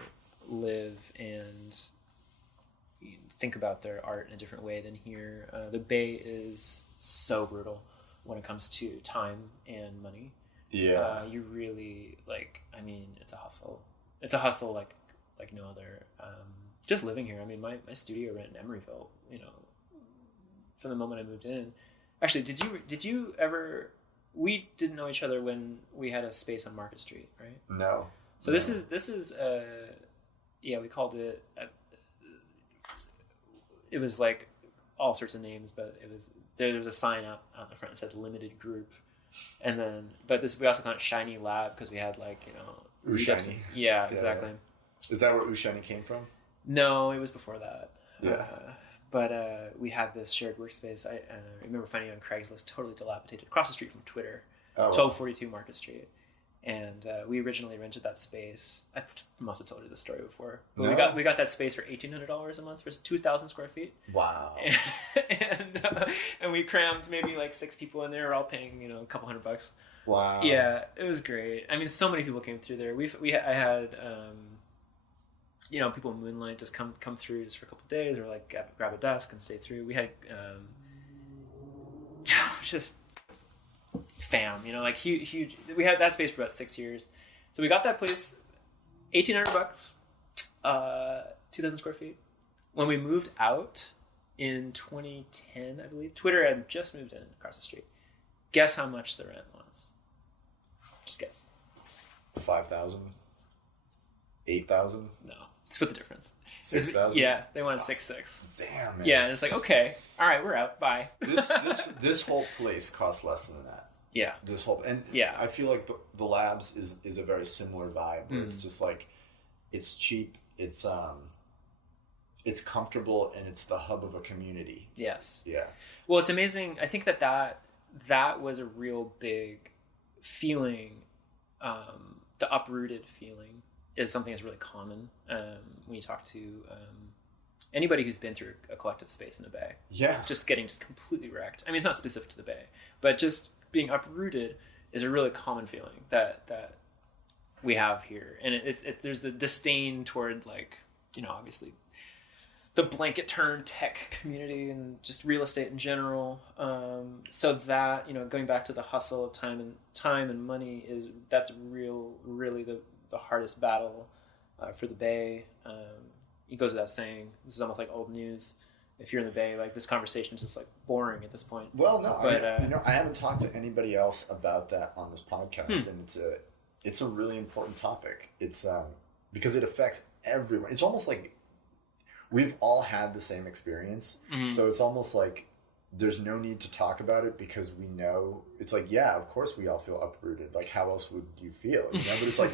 live and think about their art in a different way than here. The Bay is so brutal when it comes to time and money. Yeah. You really it's a hustle. It's a hustle like no other. Just living here. I mean, my studio rent in Emeryville, from the moment I moved in. Actually, did you ever? We didn't know each other when we had a space on Market Street, right? No. So this is we called it. It was like all sorts of names, but there was a sign up on the front that said limited group, and then we also called it Shiny Lab because we had OOOShiny. Yeah, exactly. Yeah. Is that where OOOShiny came from? No, it was before that. Yeah. But we had this shared workspace. I remember finding it on Craigslist, totally dilapidated, across the street from Twitter, 1242 Market Street. And we originally rented that space. I must have told you this story before. But we got that space for $1,800 a month for 2,000 square feet. Wow. And we crammed maybe like 6 people in there, all paying a couple $100. Wow. Yeah, it was great. I mean, so many people came through there. I had people in Moonlight just come through just for a couple of days, or like grab a desk and stay through. We had just fam, like huge. We had that space for about 6 years, so we got that place, $1,800, 2,000 square feet. When we moved out in 2010, I believe, Twitter had just moved in across the street. Guess how much the rent was? Just guess. 5,000. 8,000. No, split the difference. 6,000. Yeah, they wanted 6,600. Damn, man. Yeah, and it's like, okay, all right, we're out. Bye. This whole place costs less than that. Yeah. I feel like the labs is a very similar vibe where it's just like, it's cheap, it's comfortable, and it's the hub of a community. Yes. Yeah. Well, it's amazing. I think that was a real big feeling. The uprooted feeling is something that's really common when you talk to anybody who's been through a collective space in the Bay. Yeah. Just getting completely wrecked. I mean, it's not specific to the Bay, but just being uprooted is a really common feeling that we have here. And there's the disdain toward obviously the blanket term tech community and just real estate in general. So that, going back to the hustle of time and money that's really the hardest battle for the Bay. It goes without saying. This is almost like old news. If you're in the Bay, like, this conversation is just like boring at this point. Well, no, but I haven't talked to anybody else about that on this podcast, and it's a really important topic. It's because it affects everyone. It's almost like we've all had the same experience, so it's almost like there's no need to talk about it because we know. It's like, yeah, of course we all feel uprooted. Like, how else would you feel? But it's like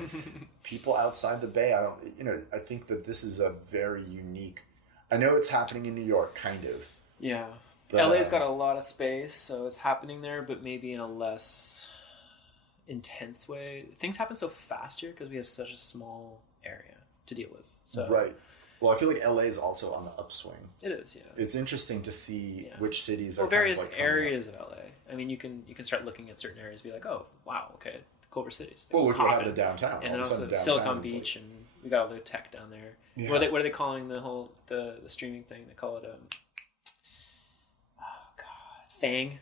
people outside the Bay. I think that this is a very unique. I know it's happening in New York, kind of. Yeah. But, LA's got a lot of space, so it's happening there, but maybe in a less intense way. Things happen so fast here because we have such a small area to deal with. So. Right. Well, I feel like LA is also on the upswing. It is, yeah. It's interesting to see which cities are various areas of LA. I mean, you can start looking at certain areas and be like, oh, wow, okay, Culver City's. Well, look what happened to downtown. And then also Silicon Beach, and we got all the tech down there. Yeah. What are they calling the whole the streaming thing? They call it FANG.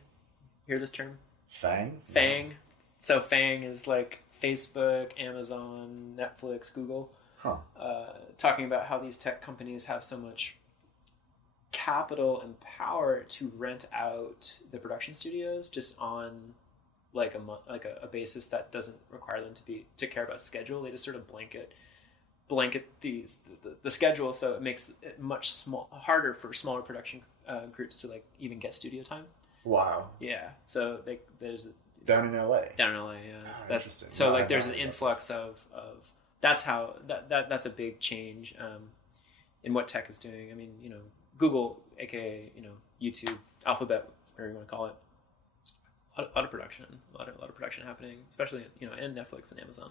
Hear this term? FANG? FANG. No. So FANG is like Facebook, Amazon, Netflix, Google. Huh. Talking about how these tech companies have so much capital and power to rent out the production studios just on like a basis that doesn't require them to care about schedule. They just sort of blanket the schedule, so it makes it much harder for smaller production groups to like even get studio time. Wow. Yeah. So there's down in LA. Down in LA, yeah. Oh, that's interesting. So like there's an influx of that's how that's a big change in what tech is doing. I mean, Google, aka YouTube, Alphabet, whatever you want to call it. A lot of production, a lot of production happening, especially and Netflix and Amazon.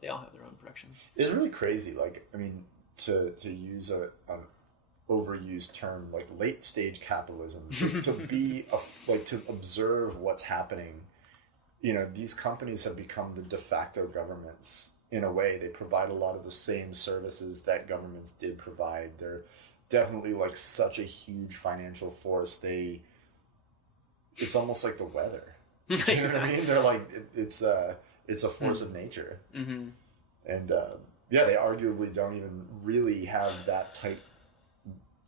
They all have their own production. It's really crazy. Like, I mean, to use overused term, like late stage capitalism, to be to observe what's happening. You know, these companies have become the de facto governments in a way. They provide a lot of the same services that governments did provide. They're definitely like such a huge financial force. It's almost like the weather. You know what I mean? They're like, it's a force of nature. Mm-hmm. And they arguably don't even really have that tight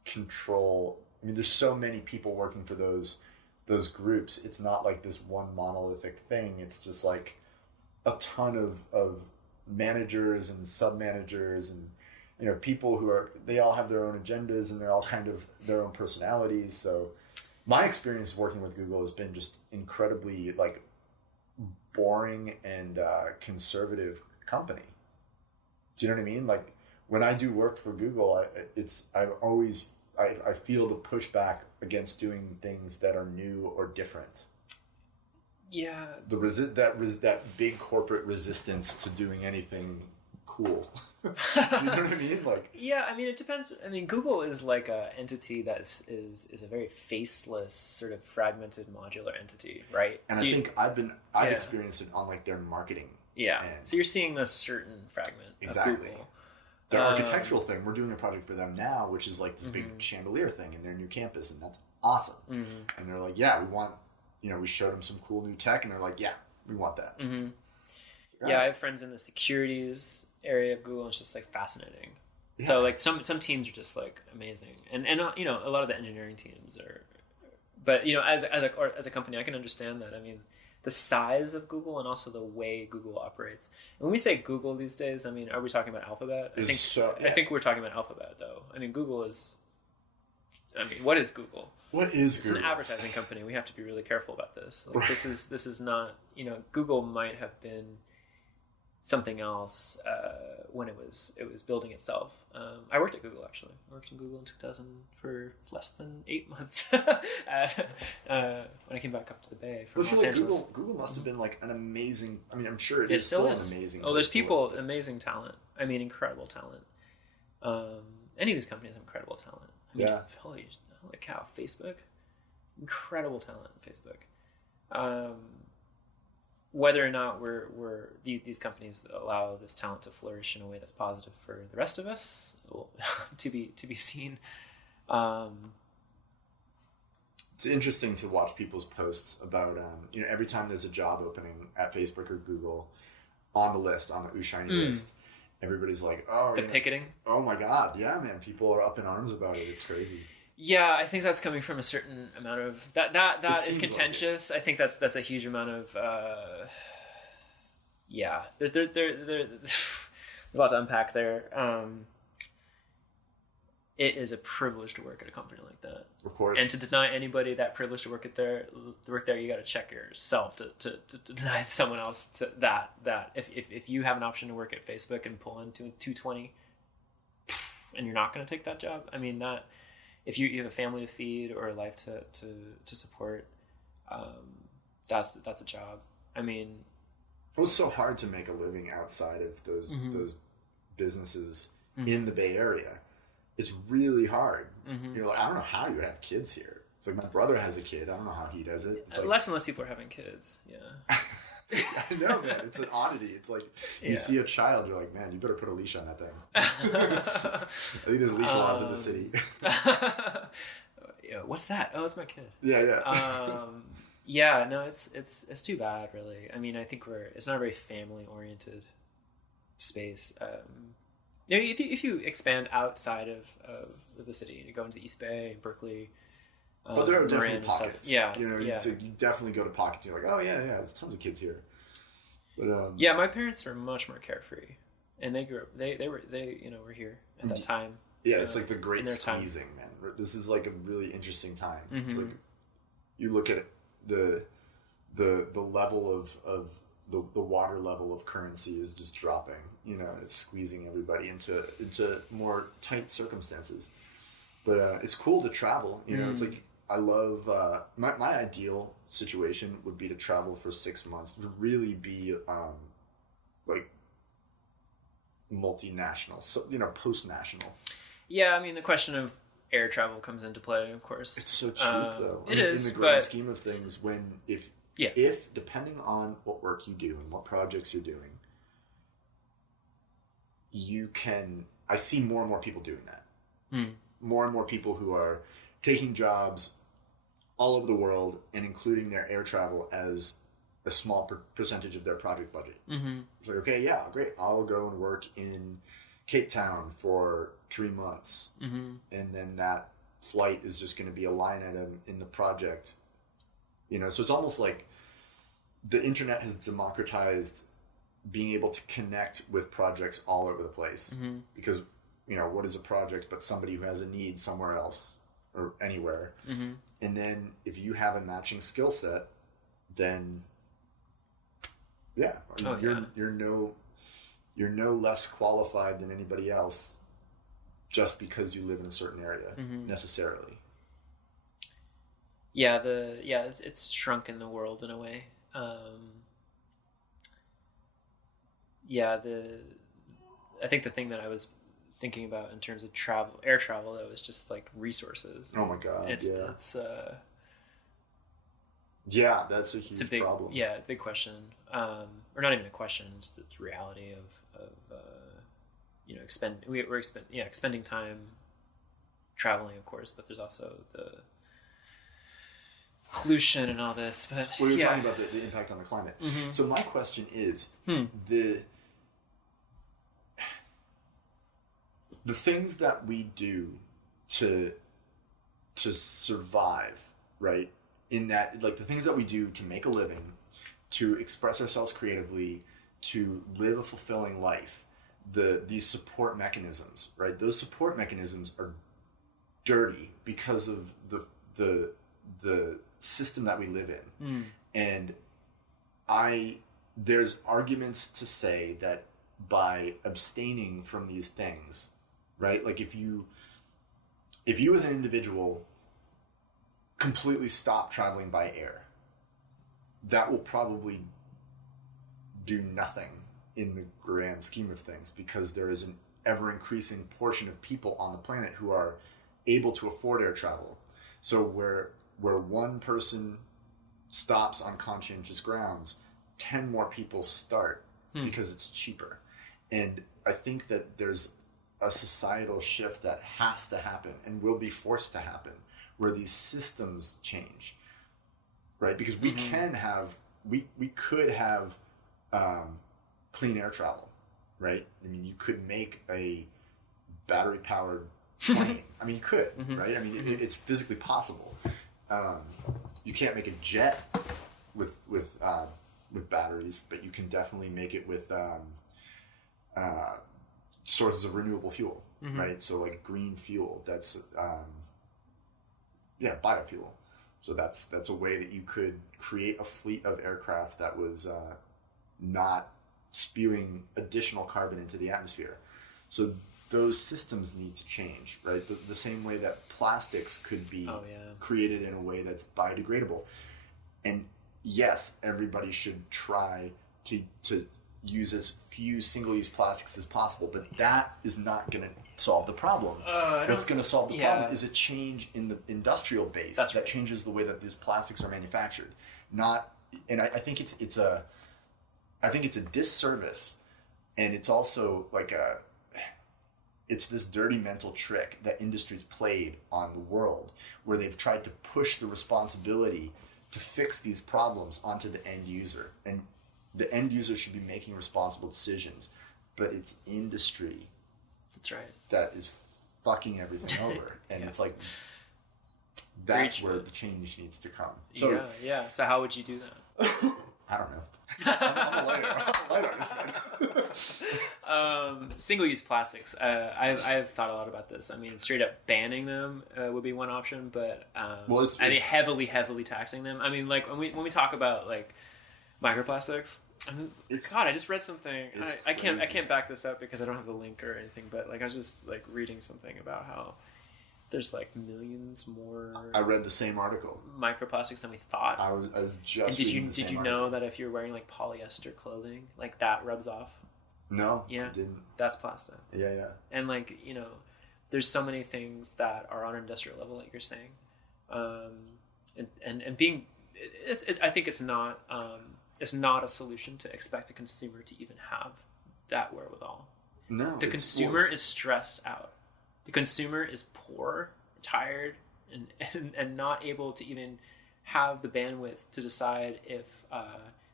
control. I mean, there's so many people working for those groups. It's not like this one monolithic thing. It's just like a ton of managers and sub-managers and, you know, people they all have their own agendas and they're all kind of their own personalities. So my experience working with Google has been just incredibly like boring and conservative company. Do you know what I mean? Like when I do work for Google, I feel the pushback against doing things that are new or different. Yeah. That big corporate resistance to doing anything cool. Do you know what I mean? Like. Yeah, I mean, it depends. I mean, Google is like a entity that is a very faceless, sort of fragmented, modular entity, right? And so I've experienced it on like their marketing. Yeah. End. So you're seeing a certain fragment. Exactly. Of Google. Their architectural thing, we're doing a project for them now, which is like this big chandelier thing in their new campus, and that's awesome. Mm-hmm. And they're like, yeah, we want, you know, we showed them some cool new tech, and they're like, yeah, we want that. Mm-hmm. Like, I have friends in the securities area of Google, and it's just like fascinating. Yeah. So like some teams are just like amazing, and you know, a lot of the engineering teams are, but you know, as a company, I can understand that. I mean, the size of Google and also the way Google operates. And when we say Google these days, I mean, are we talking about Alphabet? I think we're talking about Alphabet, though. I mean, Google is. I mean, what is Google? What is Google? It's an advertising company. We have to be really careful about this. Like, right. This is not. You know, Google might have been something else when it was building itself. I worked at Google, actually. I worked in Google in 2000 for less than 8 months when I came back up to the Bay from Los Angeles. Google must have been like an amazing. I mean, I'm sure it still is an amazing. Oh, there's people, amazing talent. I mean, incredible talent. Any of these companies have incredible talent. I mean, holy cow, Facebook, incredible talent in Facebook. Whether or not these companies allow this talent to flourish in a way that's positive for the rest of us, well, to be seen. It's interesting to watch people's posts about you know, every time there's a job opening at Facebook or Google on the OOOShiny list, everybody's like, oh, the picketing. Oh my God, yeah, man, people are up in arms about it. It's crazy. Yeah, I think that's coming from a certain amount of that is contentious. Like I think that's a huge amount of there's a lot to unpack there. It is a privilege to work at a company like that. Of course. And to deny anybody that privilege to work there, you got to check yourself to deny someone else to that if you have an option to work at Facebook and pull into 220 and you're not going to take that job. I mean that. If you have a family to feed or a life to support, that's a job. I mean, it's so hard to make a living outside of those businesses in the Bay Area. It's really hard. You know, I don't know how you have kids here. It's like my brother has a kid. I don't know how he does it. It's like, less and less people are having kids. Yeah. I know, man. It's an oddity. It's like you see a child, you're like, man, you better put a leash on that thing. I think there's leash laws in the city. Yeah, what's that? Oh, it's my kid. Yeah. Yeah. No, it's too bad, really. I mean, I think it's not a very family oriented space. You know, if you expand outside of the city, you go into East Bay, Berkeley. But there are definitely pockets. Yeah. You know, so you definitely go to pockets. You're like, oh yeah, there's tons of kids here. But yeah, my parents were much more carefree, and they grew up. They were here at that time. Yeah, it's like the great squeezing, man. This is like a really interesting time. It's like you look at the level of the water level of currency is just dropping. You know, it's squeezing everybody into more tight circumstances. But it's cool to travel. You know, it's like. I love my ideal situation would be to travel for 6 months, to really be like multinational, so, you know, post-national. Yeah, I mean the question of air travel comes into play, of course. It's so cheap, though. It is, in the grand scheme of things. Yes. If depending on what work you do and what projects you're doing, I see more and more people doing that. More and more people who are taking jobs all over the world and including their air travel as a small percentage of their project budget. It's like, okay, yeah, great. I'll go and work in Cape Town for 3 months. And then that flight is just going to be a line item in the project. So it's almost like the internet has democratized being able to connect with projects all over the place. Because, what is a project but somebody who has a need somewhere else or anywhere? And then if you have a matching skill set, then you're no less qualified than anybody else just because you live in a certain area necessarily. It's shrunken the world in a way. I think the thing that I was thinking about in terms of air travel, though, is just like resources. Oh my God. It's that's a huge big problem. Yeah, big question. Or not even a question. It's reality of expending time traveling, of course, but there's also the pollution and all this. But we were talking about the impact on the climate. So my question is the things that we do to survive, right? In that, like the things that we do to make a living, to express ourselves creatively, to live a fulfilling life, these support mechanisms, right? Those support mechanisms are dirty because of the system that we live in. And there's arguments to say that by abstaining from these things, right? Like if you as an individual completely stop traveling by air, that will probably do nothing in the grand scheme of things, because there is an ever increasing portion of people on the planet who are able to afford air travel. So where one person stops on conscientious grounds, 10 more people start because it's cheaper. And I think that there's a societal shift that has to happen and will be forced to happen, where these systems change, right? Because we can have, we could have clean air travel, right? I mean, you could make a battery powered plane. I mean, you could, right? I mean, it's physically possible. You can't make a jet with batteries, but you can definitely make it with sources of renewable fuel, right? So like green fuel, that's biofuel. So that's a way that you could create a fleet of aircraft that was not spewing additional carbon into the atmosphere. So those systems need to change, right? The same way that plastics could be created in a way that's biodegradable. And yes, everybody should try to use as few single-use plastics as possible, but that is not going to solve the problem. What's going to solve the problem is a change in the industrial base that changes the way that these plastics are manufactured. I think it's a disservice, and it's also like it's this dirty mental trick that industry's played on the world, where they've tried to push the responsibility to fix these problems onto the end user. And the end user should be making responsible decisions, but it's industry. That's right. That is fucking everything over. And it's like, that's where the change needs to come. So, So how would you do that? I don't know. I'm a light artist. Single-use plastics. I've thought a lot about this. I mean, straight up banning them would be one option, but I think heavily taxing them. I mean, like when we talk about like microplastics. I just read something. I can't back this up because I don't have the link or anything. But like I was just like reading something about how there's like millions more. I read the same article. Microplastics than we thought. I was just. And did you know that if you're wearing like polyester clothing, like that rubs off? No. Yeah. I didn't. That's plastic. Yeah. And like there's so many things that are on an industrial level, like you're saying, and being, I think it's not a solution to expect a consumer to even have that wherewithal. No, the consumer is stressed out. The consumer is poor, tired, and not able to even have the bandwidth to decide if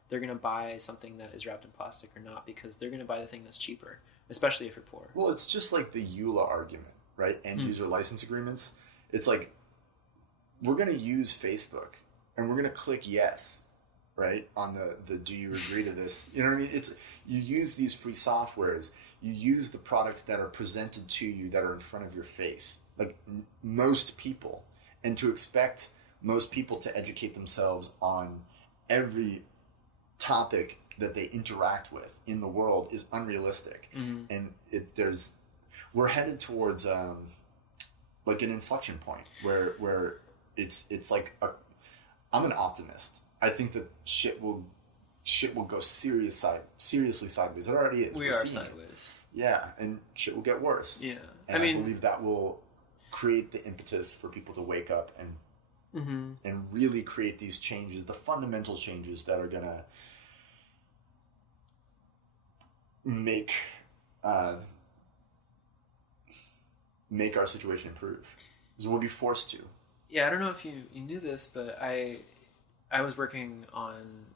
they're going to buy something that is wrapped in plastic or not, because they're going to buy the thing that's cheaper, especially if you're poor. Well, it's just like the EULA argument, right? End user license agreements. It's like, we're going to use Facebook and we're going to click yes, right? On the do you agree to this? You know what I mean? It's, you use these free softwares, you use the products that are presented to you that are in front of your face, like most people. And to expect most people to educate themselves on every topic that they interact with in the world is unrealistic. And we're headed towards like an inflection point where it's like I'm an optimist. I think that shit will go seriously sideways. It already is. We're sideways. Yeah, and shit will get worse. Yeah, and I believe that will create the impetus for people to wake up and really create these changes, the fundamental changes that are gonna make our situation improve. Because we'll be forced to. Yeah, I don't know if you knew this, but I was working on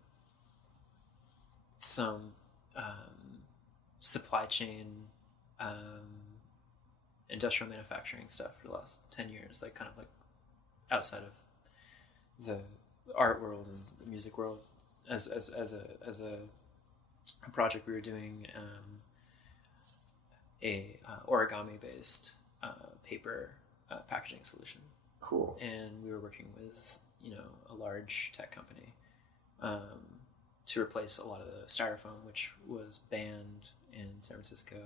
some supply chain, industrial manufacturing stuff for the last 10 years, like kind of like outside of the art world and the music world, as a project we were doing, a origami based paper packaging solution. Cool. And we were working with a large tech company to replace a lot of the styrofoam, which was banned in San Francisco.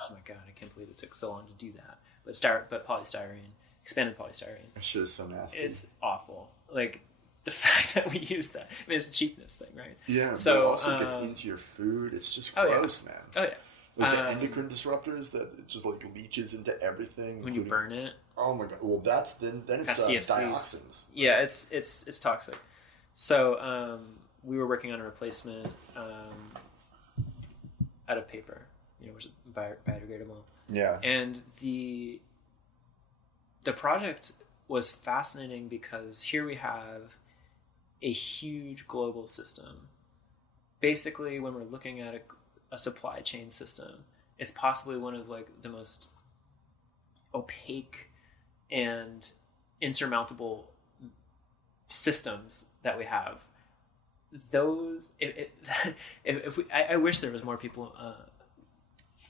Oh my god, I can't believe it took so long to do that. But polystyrene, expanded polystyrene. That shit is so nasty. It's awful. Like the fact that we use that. I mean, it's a cheapness thing, right? Yeah. So but it also gets into your food. It's just gross, man. Oh yeah. Like the endocrine disruptors that it just like leaches into everything. When you burn it. Oh my god. Well, that's then it's dioxins. Yeah, it's toxic. So we were working on a replacement out of paper, which is biodegradable. Yeah. And the project was fascinating because here we have a huge global system. Basically, when we're looking at a supply chain system, it's possibly one of like the most opaque and insurmountable systems that we have. I wish there was more people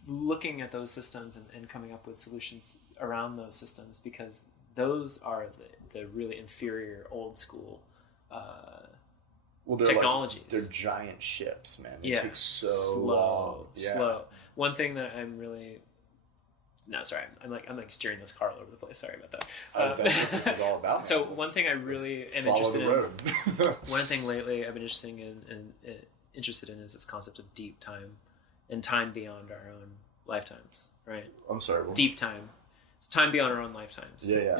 looking at those systems and coming up with solutions around those systems, because those are the really inferior old school technologies. They're giant ships, man. They take so long. Yeah. Slow. One thing that I'm really I'm like steering this car all over the place. Sorry about that. That's what this is all about. So one thing I really am interested in. One thing lately I've been interested in is this concept of deep time and time beyond our own lifetimes. Right. I'm sorry. What? Deep time. It's time beyond our own lifetimes. Yeah.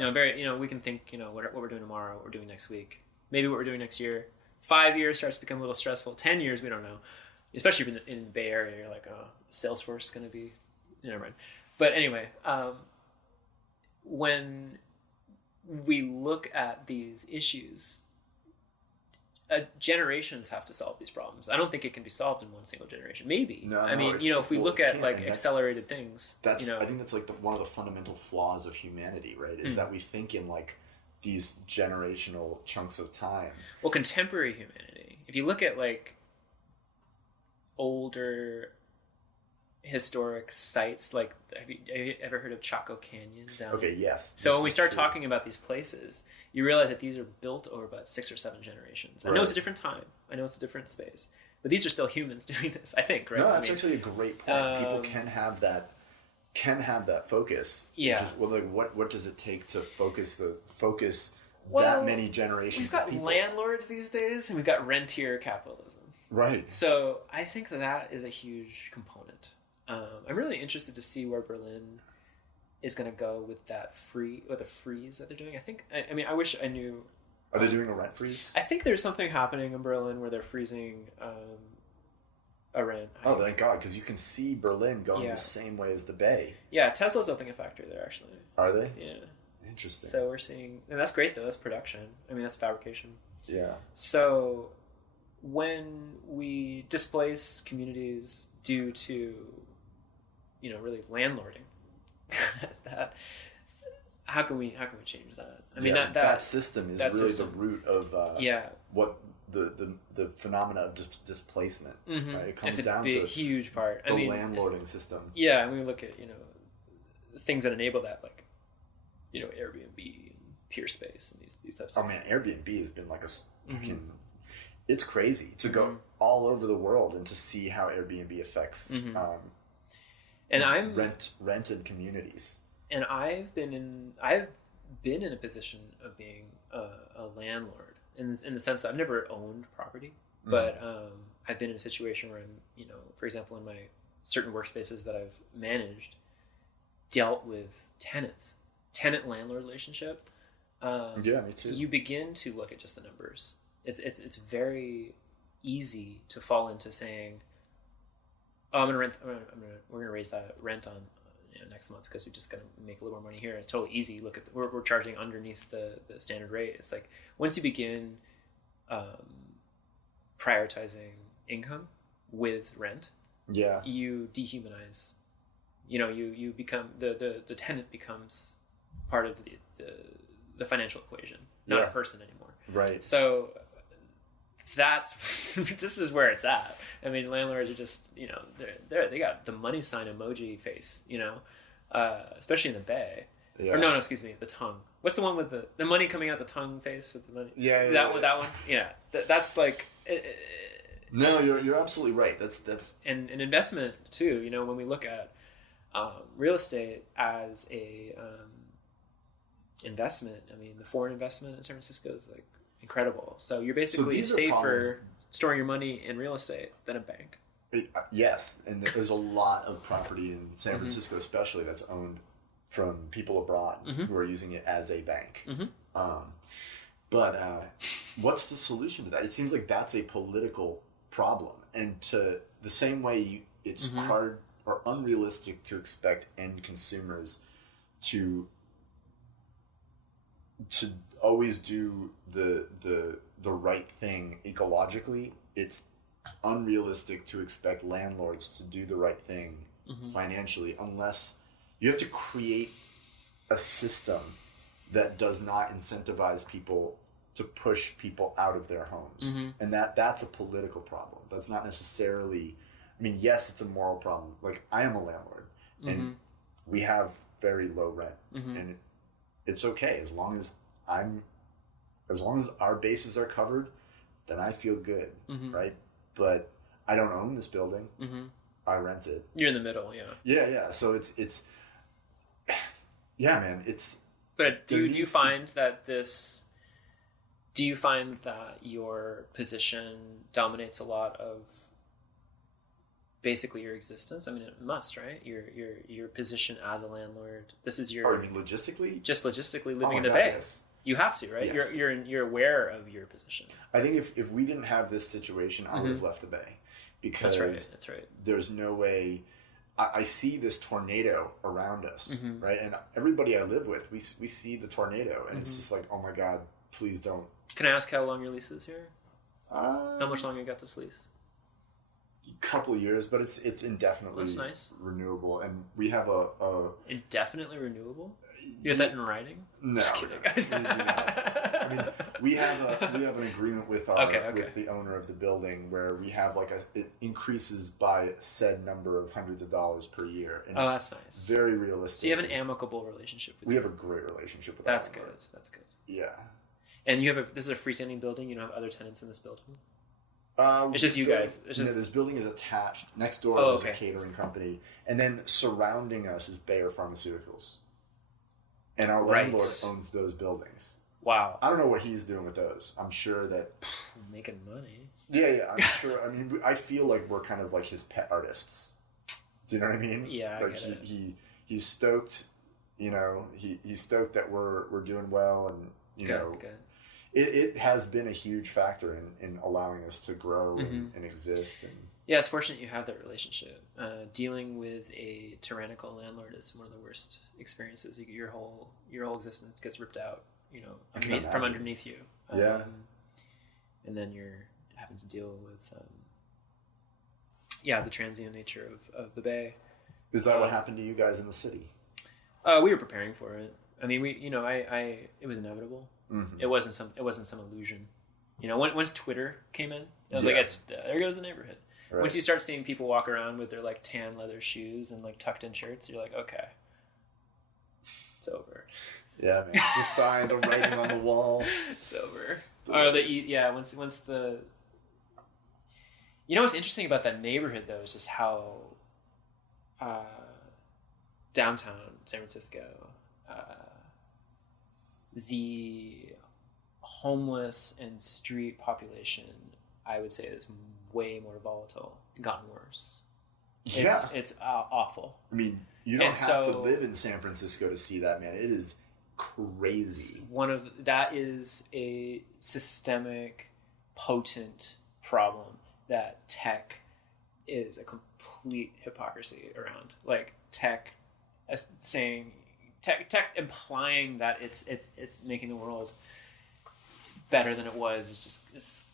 We can think, what we're doing tomorrow, what we're doing next week, maybe what we're doing next year. 5 years starts to become a little stressful. 10 years, we don't know. Especially in the Bay Area, you're like, Salesforce is going to be, never mind. But anyway, when we look at these issues, generations have to solve these problems. I don't think it can be solved in one single generation. Maybe. If we look at like accelerated things, I think that's like one of the fundamental flaws of humanity, right? Is that we think in like these generational chunks of time. Well, contemporary humanity, if you look at like older historic sites, like have you ever heard of Chaco Canyon down? Okay, yes. So when we start talking about these places, you realize that these are built over about 6 or 7 generations. I know it's a different time. I know it's a different space. But these are still humans doing this, I think, right? No, that's actually a great point. People can have that focus. Yeah. What does it take to focus that many generations? We've got landlords these days, and we've got rentier capitalism. Right. So I think that is a huge component. I'm really interested to see where Berlin is going to go with that the freeze that they're doing. I mean, I wish I knew. Are they doing a rent freeze? I think there's something happening in Berlin where they're freezing a rent. Oh, thank God, because you can see Berlin going the same way as the Bay. Yeah, Tesla's opening a factory there, actually. Are they? Yeah. Interesting. So we're seeing, and that's great though. That's production. I mean, that's fabrication. Yeah. So when we displace communities due to, really landlording, how can we change that? I mean, that system is really the root of what the phenomena of displacement. Mm-hmm. Right? It comes it's down a to huge part. The landlording system. Yeah, and we look at things that enable that, like Airbnb and Peerspace and these types. Oh man, Airbnb has been like a fucking. It's crazy to go all over the world and to see how Airbnb affects and I'm rented communities. And I've been in a position of being a landlord in the sense that I've never owned property, but I've been in a situation where I'm, for example, in my certain workspaces that I've managed, dealt with tenant-landlord relationship. Yeah, me too. You begin to look at just the numbers. It's very easy to fall into saying, "Oh, we're gonna raise that rent on next month because we just gotta make a little more money here." It's totally easy. Look at we're charging underneath the standard rate. It's like once you begin prioritizing income with rent, you dehumanize. You become the tenant becomes part of the financial equation, not a person anymore. Right. So that's this is where it's at. I mean, landlords are just they got the money sign emoji face, especially in the Bay. Yeah. Or no, excuse me, the tongue. What's the one with the money coming out the tongue face with the money? That one. Yeah, that's like. No, you're absolutely right. That's and an investment too. When we look at real estate as a investment, I mean, the foreign investment in San Francisco is like incredible. So you're basically safer storing your money in real estate than a bank. Yes, and there's a lot of property in San Francisco, especially, that's owned from people abroad who are using it as a bank. But what's the solution to that? It seems like that's a political problem, and to the same way it's hard or unrealistic to expect end consumers to always do the right thing ecologically. It's unrealistic to expect landlords to do the right thing financially, unless you have to create a system that does not incentivize people to push people out of their homes. And that's a political problem. That's not necessarily, I mean, yes, it's a moral problem. Like, I am a landlord and we have very low rent and it's okay as long as our bases are covered, then I feel good, right? But I don't own this building. I rent it. You're in the middle, yeah. Yeah. So it's yeah, man. It's. But do you find that your position dominates a lot of basically your existence? I mean, it must, right? Your position as a landlord. This is your. Oh, I mean, logistically. Just logistically living in the Bay. Yes. You have to, right? Yes. You're aware of your position. I think if we didn't have this situation, I would have left the Bay, because that's right. There's no way. I see this tornado around us, right? And everybody I live with, we see the tornado, and it's just like, oh my God, please don't. Can I ask how long your lease is here? How much longer you got this lease? Couple years, but it's indefinitely renewable, and we have a indefinitely renewable. You have that in writing? No, just kidding. I mean, we have an agreement with with the owner of the building where we have it increases by said number of hundreds of dollars per year, and that's nice. Very realistic. So you have an amicable relationship with we have a great relationship with that's good. That's good. Yeah. And this is a freestanding building. You don't have other tenants in this building. It's just you guys. This building is attached. Next door is a catering company, and then surrounding us is Bayer Pharmaceuticals, and our landlord owns those buildings. Wow. I don't know what he's doing with those. I'm sure that making money. Yeah. I'm sure. I mean, I feel like we're kind of like his pet artists. Do you know what I mean? Yeah. Like he's stoked. he's stoked that we're doing well, and Good. it has been a huge factor in allowing us to grow and exist. And yeah, it's fortunate you have that relationship. Dealing with a tyrannical landlord is one of the worst experiences. Your whole existence gets ripped out, from underneath you. Yeah. And then you're having to deal with, the transient nature of the Bay. Is that what happened to you guys in the city? We were preparing for it. I mean, it was inevitable. Mm-hmm. It wasn't some illusion. Once Twitter came in, I was like, there goes the neighborhood. Right. Once you start seeing people walk around with their like tan leather shoes and like tucked in shirts, you're like, okay, it's over. Yeah, man. The sign, the writing on the wall. It's over. Once the. What's interesting about that neighborhood though is just how downtown San Francisco, the homeless and street population, I would say, is way more volatile, gotten worse. It's awful. I mean, you don't have to live in San Francisco to see that, man. It is crazy. That is a systemic, potent problem that tech is a complete hypocrisy around. Like tech implying that it's making the world better than it was, it's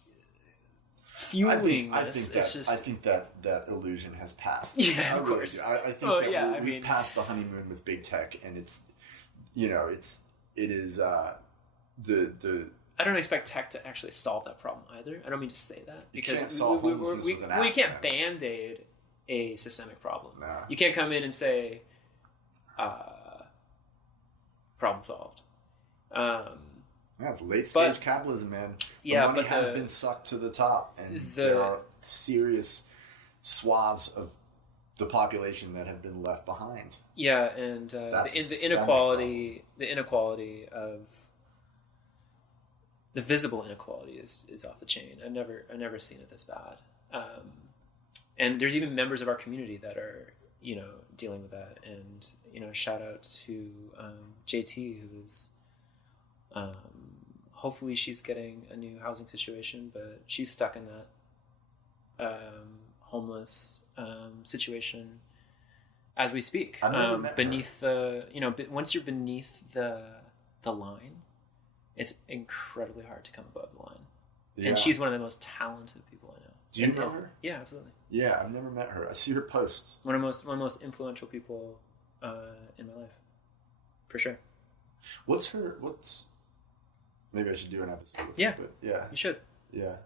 fueling this. I think that illusion has passed. Yeah, of course. I think we've passed the honeymoon with big tech, and it's it is the. I don't expect tech to actually solve that problem either. I don't mean to say that because you can't solve homelessness with an app. We can't band-aid a systemic problem. No. You can't come in and say, problem solved. It's late stage capitalism, man. The money has been sucked to the top, and there are serious swaths of the population that have been left behind. Yeah, and the inequality of the visible inequality is off the chain. I've never seen it this bad. And there's even members of our community that are dealing with that. And shout out to JT, who's hopefully she's getting a new housing situation, but she's stuck in that homeless situation as we speak. I've never met beneath her. Once you're beneath the line, it's incredibly hard to come above the line. Yeah. And she's one of the most talented people I know. Do you know her? Yeah, absolutely. Yeah, I've never met her. I see her posts. One of the most influential people in my life, for sure. Maybe I should do an episode. Yeah, but yeah, you should. Yeah,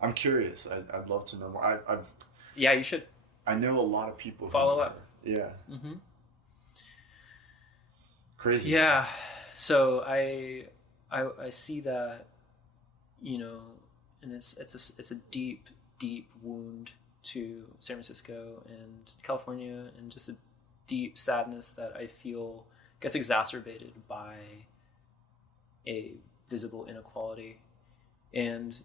I'm curious. I'd love to know more. Yeah, you should. I know a lot of people. Follow up. Yeah. Crazy. Yeah. So I see that, and it's a deep wound to San Francisco and California, and just a deep sadness that I feel gets exacerbated by a visible inequality, and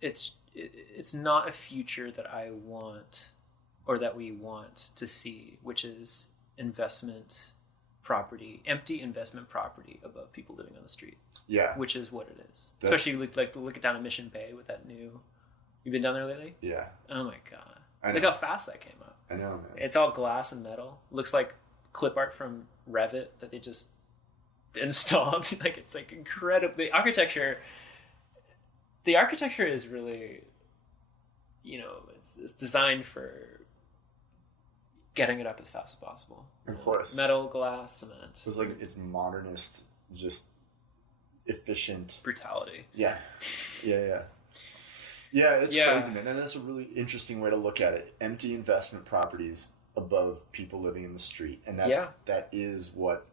it's not a future that I want or that we want to see, which is empty investment property above people living on the street. Yeah. Which is what it is. Especially look down at Mission Bay with that new. You've been down there lately? Yeah. Oh my god. Look how fast that came up. I know, man. It's all glass and metal. Looks like clip art from Revit that they just installed. It's incredibly architecture. The architecture is really, it's designed for getting it up as fast as possible. Of course. Metal, glass, cement. It's modernist, just efficient. Brutality. Yeah. Yeah, it's crazy, man. And that's a really interesting way to look at it. Empty investment properties above people living in the street. And that is what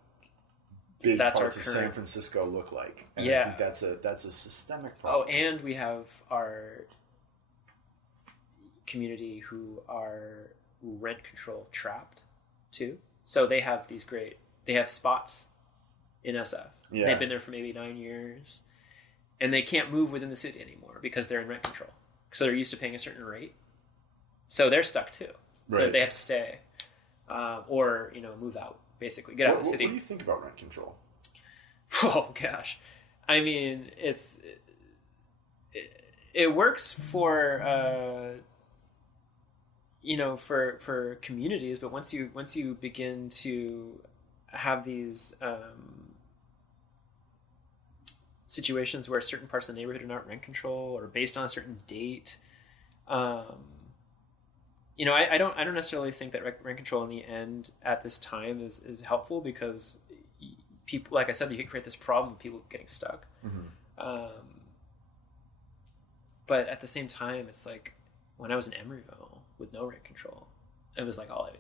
big parts of San Francisco look like. And I think that's a systemic problem. Oh, and we have our community who are rent control trapped too. So they have spots in SF. Yeah. They've been there for maybe 9 years, and they can't move within the city anymore because they're in rent control. So they're used to paying a certain rate. So they're stuck too. Right. So they have to stay, or move out. basically. Get out of the city. What do you think about rent control? Oh, gosh. I mean, it works for, for communities, but once you begin to have these situations where certain parts of the neighborhood are not rent control or based on a certain date, I don't necessarily think that rent control in the end at this time is helpful, because people, like I said, you could create this problem of people getting stuck. Mm-hmm. But at the same time, it's like when I was in Emeryville with no rent control, it was like all I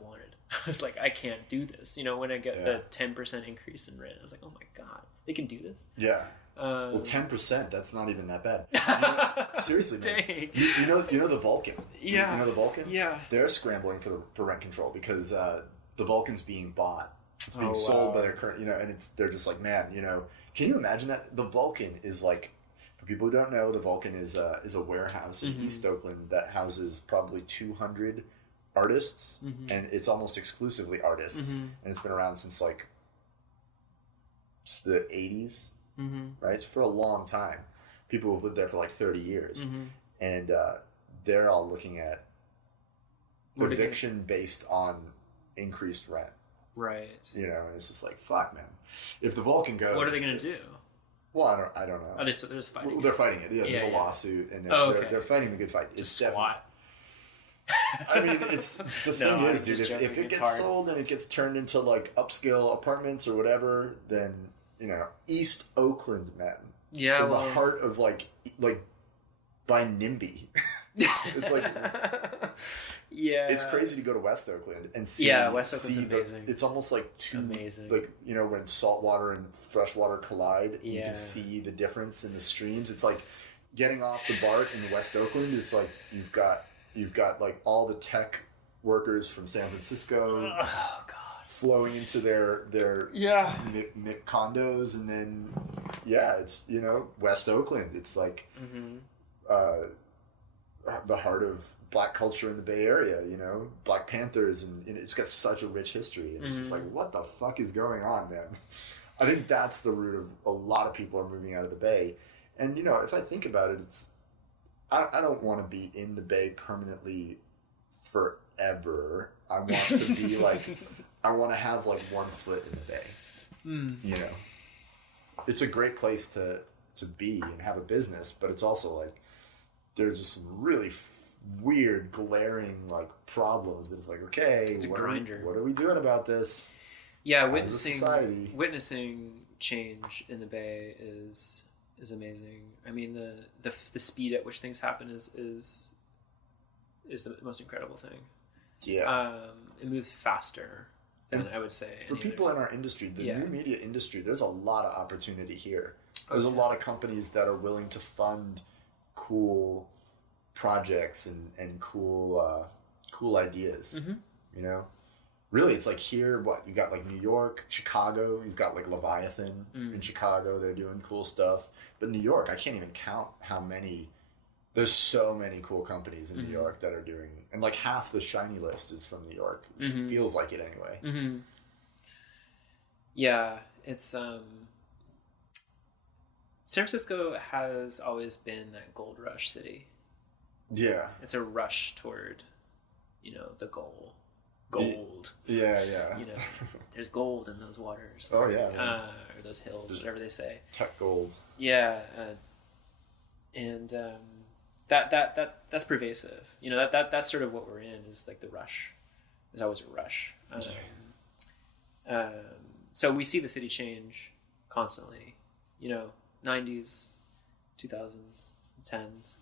wanted. I was like, I can't do this. When I get the 10% increase in rent, I was like, oh my God, they can do this. Yeah. Well, 10%, that's not even that bad. Seriously, man. Dang. You know the Vulcan? Yeah. You know the Vulcan? Yeah. They're scrambling for rent control because the Vulcan's being bought. It's being sold by their current, and they're just like, man, can you imagine that? The Vulcan is like, for people who don't know, the Vulcan is a warehouse in East Oakland that houses probably 200 artists, and it's almost exclusively artists, and it's been around since like the 80s, right? It's for a long time. People have lived there for like 30 years, and they're all looking at eviction based on increased rent. Right. And it's just like, fuck, man. If the Vulcan goes... What are they going to do? Well, I don't know. Are they they're just fighting? Well, they're fighting it. Yeah, there's a lawsuit, and they're fighting the good fight. It's SWAT. I mean, it's the thing is, dude. If it gets sold and it gets turned into like upscale apartments or whatever, then East Oakland, man. Yeah, in the heart of like by NIMBY. It's like it's crazy to go to West Oakland and see. Yeah, West Oakland's amazing. It's almost like amazing. Like when saltwater and freshwater collide, you can see the difference in the streams. It's like getting off the BART in West Oakland. It's like you've got like all the tech workers from San Francisco flowing into their MIC condos, and then it's West Oakland. It's like the heart of Black culture in the Bay Area. Black Panthers, and it's got such a rich history, and it's just like, what the fuck is going on, man? I think that's the root of a lot of people are moving out of the Bay, and if I think about it, it's I don't want to be in the Bay permanently forever. I want to be like, I want to have like one foot in the Bay. It's a great place to be and have a business, but it's also like there's just some really weird, glaring like problems. It's like, okay, it's a grinder. What are we doing about this? Yeah, witnessing change in the Bay is amazing. I mean, the speed at which things happen is the most incredible thing. Yeah. It moves faster than I would say. For people in our industry, the new media industry, there's a lot of opportunity here. There's a lot of companies that are willing to fund cool projects and cool ideas. Really, it's like here, you got like New York, Chicago, you've got like Leviathan in Chicago, they're doing cool stuff. But New York, I can't even count how many, there's so many cool companies in New York that are doing, and like half the Shiny list is from New York. It feels like it anyway. Yeah, it's, San Francisco has always been that gold rush city. Yeah. It's a rush toward, the goal. Gold. Yeah. There's gold in those waters. Oh yeah. Or those hills, whatever they say. Tech gold. Yeah, and that's pervasive. That's sort of what we're in, is like the rush. There's always a rush. So we see the city change constantly. 90s, 2000s, 10s.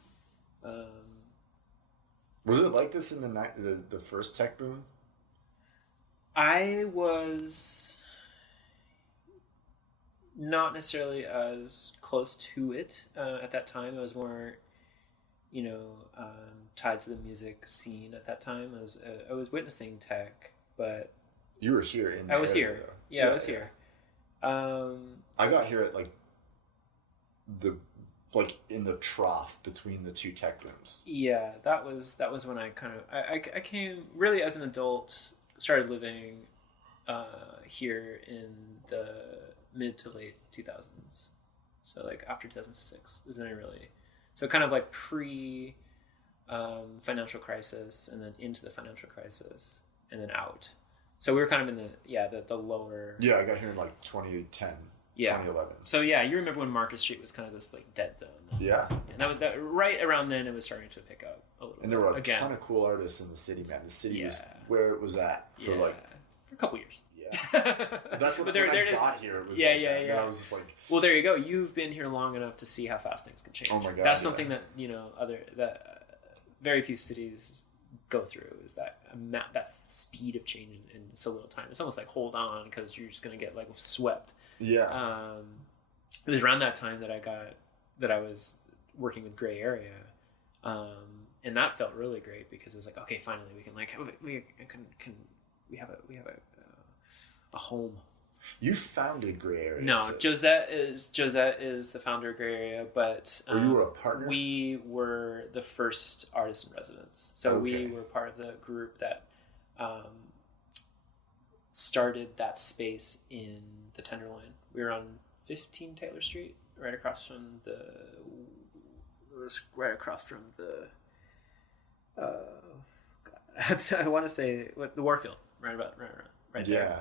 Was it like this in the first tech boom? I was not necessarily as close to it at that time. I was more, tied to the music scene at that time. I was witnessing tech, but you were here in. I was here. Yeah, I was here. I got here at in the trough between the two tech booms. Yeah, that was when I kind of I came really as an adult, started living here in the mid to late 2000s. So like after 2006 is when I really, so kind of like pre financial crisis, and then into the financial crisis, and then out. So we were kind of in the lower. Yeah, I got here in like 2010. Yeah. 2011. So yeah, you remember when Market Street was kind of this like dead zone. Yeah. And that right around then it was starting to pick up a little. And there were a ton of cool artists in the city, man. The city was where it was at for for a couple years. Yeah. That's when I got here. It was I was just like, well, there you go. You've been here long enough to see how fast things can change. Oh my God. That's something that, that very few cities go through, is that speed of change in so little time. It's almost like hold on, because you're just going to get like swept. Yeah. It was around that time that I was working with Gray Area. And that felt really great, because it was like, okay, finally we can we have a home. You founded Gray Area. No, Josette is the founder of Gray Area, but you were a partner? We were the first artist in residence. So we were part of the group that started that space in the Tenderloin. We were on 15 Taylor Street, right across from the I want to say the Warfield, right there. Yeah.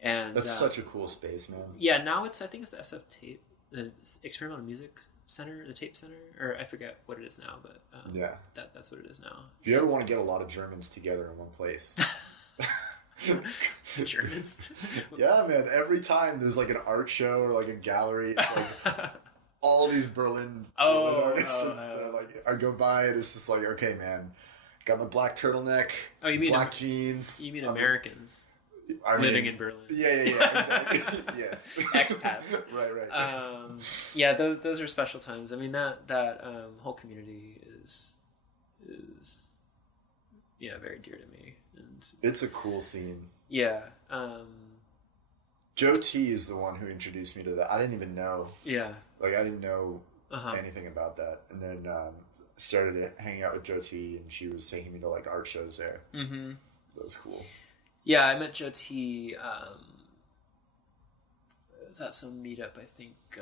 And that's such a cool space, man. Yeah, now I think it's the SF Tape, the Experimental Music Center, the Tape Center, or I forget what it is now, but that's what it is now. If you ever want to get a lot of Germans together in one place. Germans? Yeah, man. Every time there's like an art show or like a gallery, it's like all these Berlin artists. I go by and it's just like, okay, man, got my black turtleneck, black jeans. You mean Americans? Living in Berlin. Yeah, exactly. Yes. Expat. Right. Those are special times. I mean, that whole community is very dear to me. And it's a cool scene. Yeah. Joe T is the one who introduced me to that. I didn't even know. Yeah. Like, I didn't know anything about that. And then started hanging out with Joe T, and she was taking me to like art shows there. Mm-hmm. That was cool. Yeah, I met Joe T. It was at some meetup, I think. It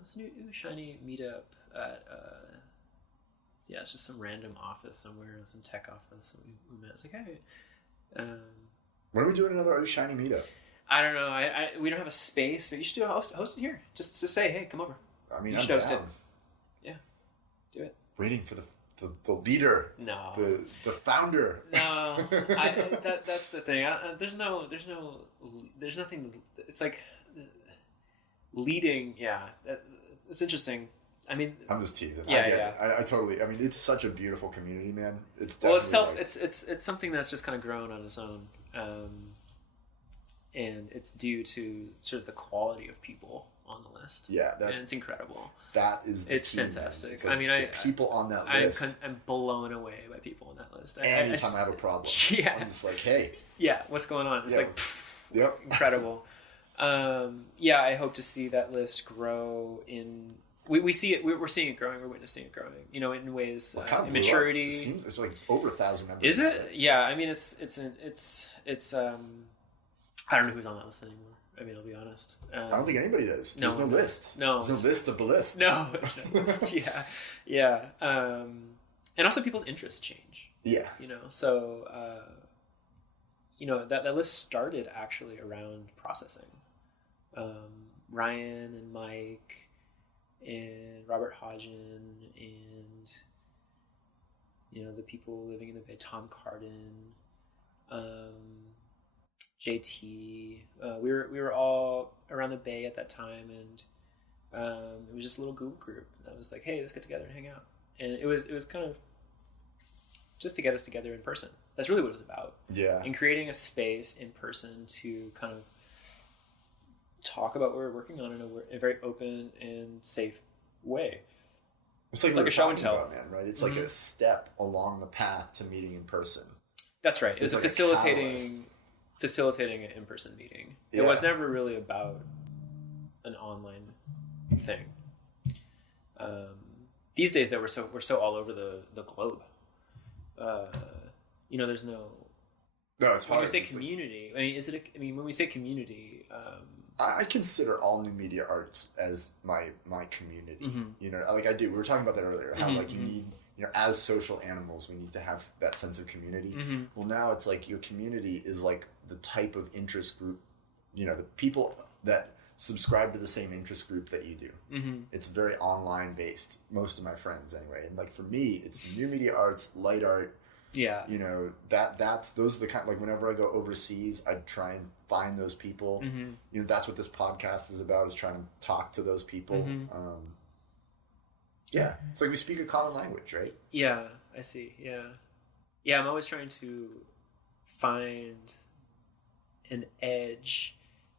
was an OOOShiny meetup at... it's just some random office somewhere, some tech office. And we met. It's like, hey... when are we doing another OOOShiny meetup? I don't know. We don't have a space, but you should do host it here. Just to say, hey, come over. I mean, you I'm should host down. it. Yeah, do it. Waiting for the leader. No. The founder. No. That's the thing. There's nothing. It's like leading. Yeah, it's interesting. I mean, I'm just teasing. Yeah, I get it. I totally. I mean, it's such a beautiful community, man. It's definitely it's something that's just kind of grown on its own, and it's due to sort of the quality of people on the list. Yeah, and it's incredible. It's key, fantastic. It's like, I mean, the people on that list. I'm blown away by people on that list. Anytime I have a problem, I'm just like, hey. Yeah, what's going on? It's yep, incredible. I hope to see that list grow in. We see it. We're seeing it growing. We're witnessing it growing. In ways, in maturity. It seems it's like over 1,000 members. Is it? Yeah. I mean, it's. I don't know who's on that list anymore. I mean, I'll be honest. I don't think anybody does. There's no list. No. There's no list of the list. No, list. Yeah. And also people's interests change. Yeah. So, that list started actually around processing. Ryan and Mike and Robert Hodgen and, the people living in the Bay, Tom Carden, JT, we were all around the Bay at that time, and it was just a little Google group. And I was like, hey, let's get together and hang out. And it was kind of just to get us together in person. That's really what it was about. Yeah. And creating a space in person to kind of talk about what we're working on in a very open and safe way. It's like a show and tell, about, man, right? It's like a step along the path to meeting in person. That's right. It was like facilitating an in-person meeting. Yeah. It was never really about an online thing. These days, though, we're so all over the globe. There's no No, it's hard. When we say community, when we say community, I consider all new media arts as my community. You know, like I do. We were talking about that earlier. How like you need, you know, as social animals, we need to have that sense of community. Well, now it's like your community is like the type of interest group, you know, the people that subscribe to the same interest group that you do. It's very online based. Most of my friends, anyway. And like for me, it's new media arts, light art. Yeah. You know, those are the kind, like whenever I go overseas, I try and find those people. You know, that's what this podcast is about, is trying to talk to those people. Yeah. It's like we speak a common language, right? Yeah, I see. Yeah. Yeah, I'm always trying to find an edge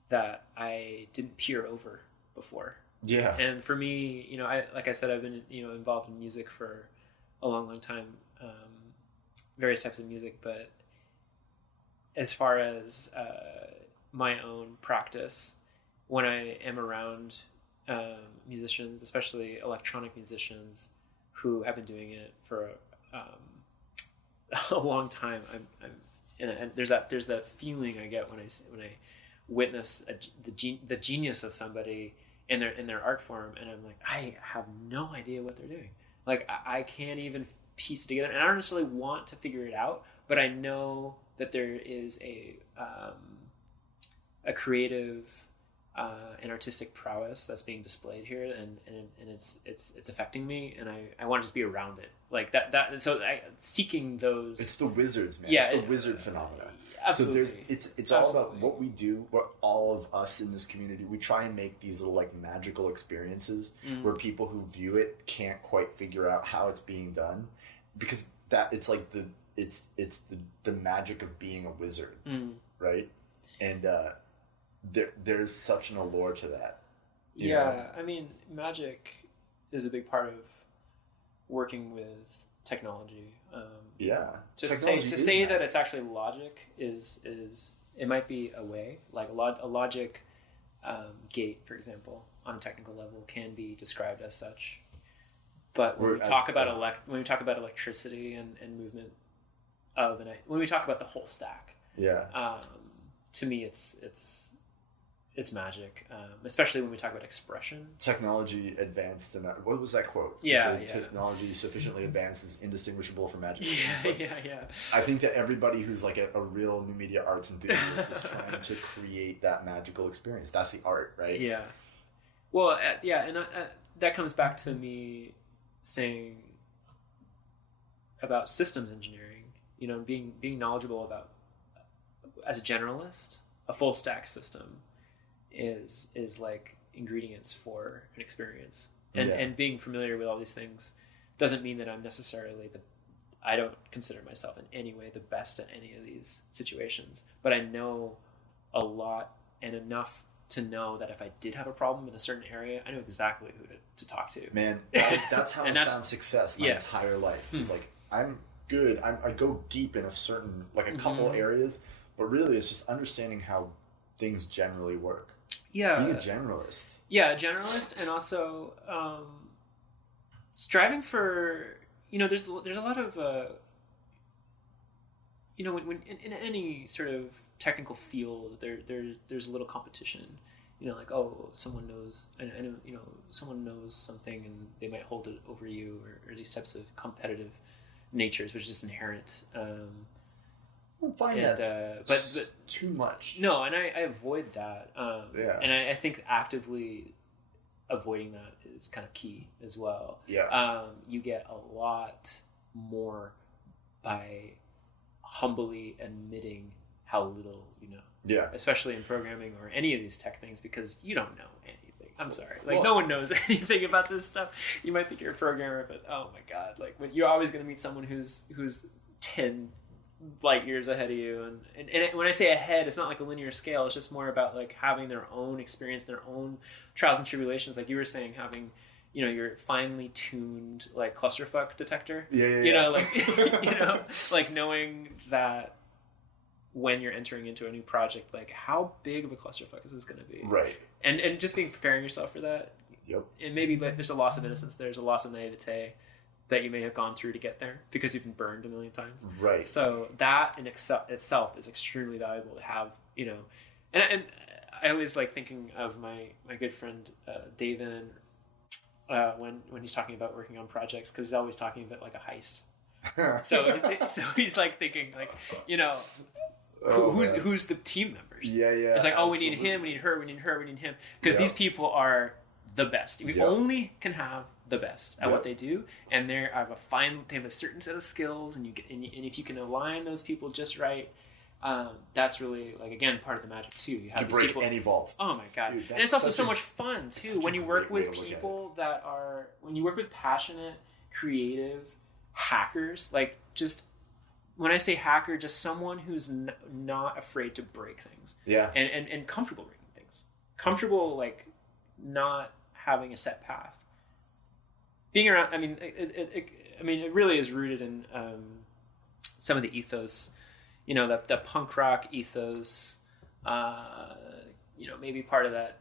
that I didn't peer over before. Yeah. And for me, you know, like I said, I've been, you know, involved in music for a long, long time. Various types of music, but as far as my own practice, when I am around musicians, especially electronic musicians who have been doing it for a long time, and there's that feeling I get when I witness the genius of somebody in their art form, and I'm like, I have no idea what they're doing. Like I can't even piece together, and I don't necessarily want to figure it out, but I know that there is a creative and artistic prowess that's being displayed here, and it's affecting me, and I want to just be around it, like that. And so seeking those. It's the wizards, man. Yeah, it's the wizard phenomena. Absolutely. So it's all about what we do, what all of us in this community, we try and make these little like magical experiences where people who view it can't quite figure out how it's being done, because that it's like the magic of being a wizard, right? And there's such an allure to that. You know? I mean, magic is a big part of working with technology. To say that it's actually logic is it might be a way, like a logic gate, for example, on a technical level can be described as such. But when we talk about electricity and movement when we talk about the whole stack, to me it's magic, especially when we talk about expression. Technology advanced, and what was that quote? Technology sufficiently advanced is indistinguishable from magic. I think that everybody who's like a real new media arts enthusiast is trying to create that magical experience. That's the art, right? Yeah. Well, and that comes back to me saying about systems engineering. You know, being knowledgeable about, as a generalist, a full stack system is like ingredients for an experience, and being familiar with all these things doesn't mean that I'm necessarily I don't consider myself in any way the best at any of these situations, but I know a lot and enough to know that if I did have a problem in a certain area, I know exactly who to talk to. Man, that's how I found success my entire life. It's like, I'm good. I go deep in a certain, like a couple areas, but really it's just understanding how things generally work. Yeah. Being a generalist. Yeah, a generalist, and also striving for, you know, there's a lot of, you know, when in any sort of technical field, there's a little competition. You know, like, oh, someone knows, I know, you know, someone knows something and they might hold it over you, or these types of competitive natures, which is just inherent. I don't find that but too much. No, and I avoid that. And I think actively avoiding that is kind of key as well. Yeah. You get a lot more by humbly admitting how little you know. Yeah. Especially in programming or any of these tech things, because you don't know anything. I'm sorry. Like, no one knows anything about this stuff. You might think you're a programmer, but oh my God, like, you're always going to meet someone who's 10 light years ahead of you, and when I say ahead, it's not like a linear scale. It's just more about like having their own experience, their own trials and tribulations, like you were saying, having, you know, your finely tuned like clusterfuck detector. You know, like you know, like knowing that when you're entering into a new project, like how big of a clusterfuck is this going to be, right? And just preparing yourself for that. Yep. And maybe like, there's a loss of innocence, there's a loss of naivete, that you may have gone through to get there because you've been burned a million times. Right. So that in itself is extremely valuable to have, and I always like thinking of my good friend David when he's talking about working on projects, because he's always talking about like a heist. So he's like thinking like, who's the team members? Yeah. It's like, absolutely. we need him, we need her, we need her, we need him, because these people are the best. We only can have the best at what they do, and they have a certain set of skills, and and if you can align those people just right, that's really like, again, part of the magic too. You have You break people, any vault. oh my god. Dude, and it's also so much fun too when you work great way with to look at people when you work with passionate, creative hackers. Like, just when I say hacker, just someone who's not afraid to break things, and comfortable breaking things, comfortable like not having a set path. Being around, it really is rooted in some of the ethos, the punk rock ethos, maybe part of that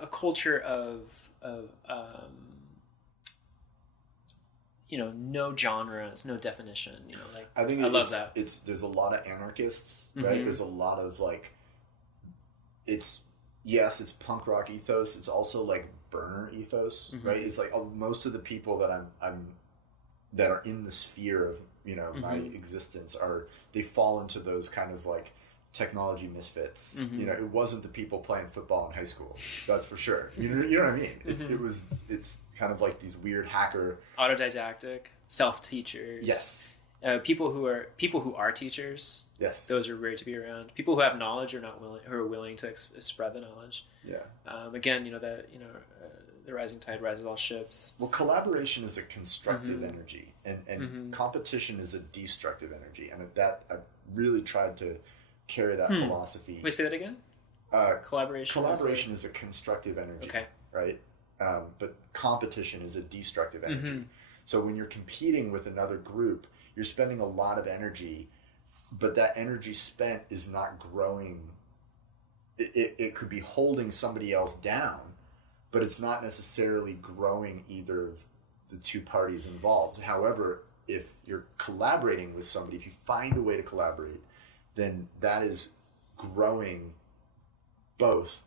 a culture of no genres, no definition, like, I think I love that. There's a lot of anarchists, right? Mm-hmm. There's a lot of like, it's punk rock ethos. It's also like burner ethos, Mm-hmm. right? It's like most of the people that that are in the sphere of my existence they fall into those kind of like technology misfits. Mm-hmm. It wasn't the people playing football in high school, that's for sure. You know what I mean? It's kind of like these weird hacker, autodidactic, self-teachers. yes, people who are teachers. yes, Those are great to be around. People who have knowledge who are willing to spread the knowledge. yeah. Again, the rising tide rises all ships. Well, collaboration is a constructive Mm-hmm. energy, and competition is a destructive energy, and I really tried to carry that philosophy. Wait, say that again. Collaboration is a constructive energy, okay, right? But competition is a destructive energy. Mm-hmm. So when you're competing with another group, you're spending a lot of energy, but that energy spent is not growing. It could be holding somebody else down, but it's not necessarily growing either of the two parties involved. However, if you're collaborating with somebody, if you find a way to collaborate, then that is growing both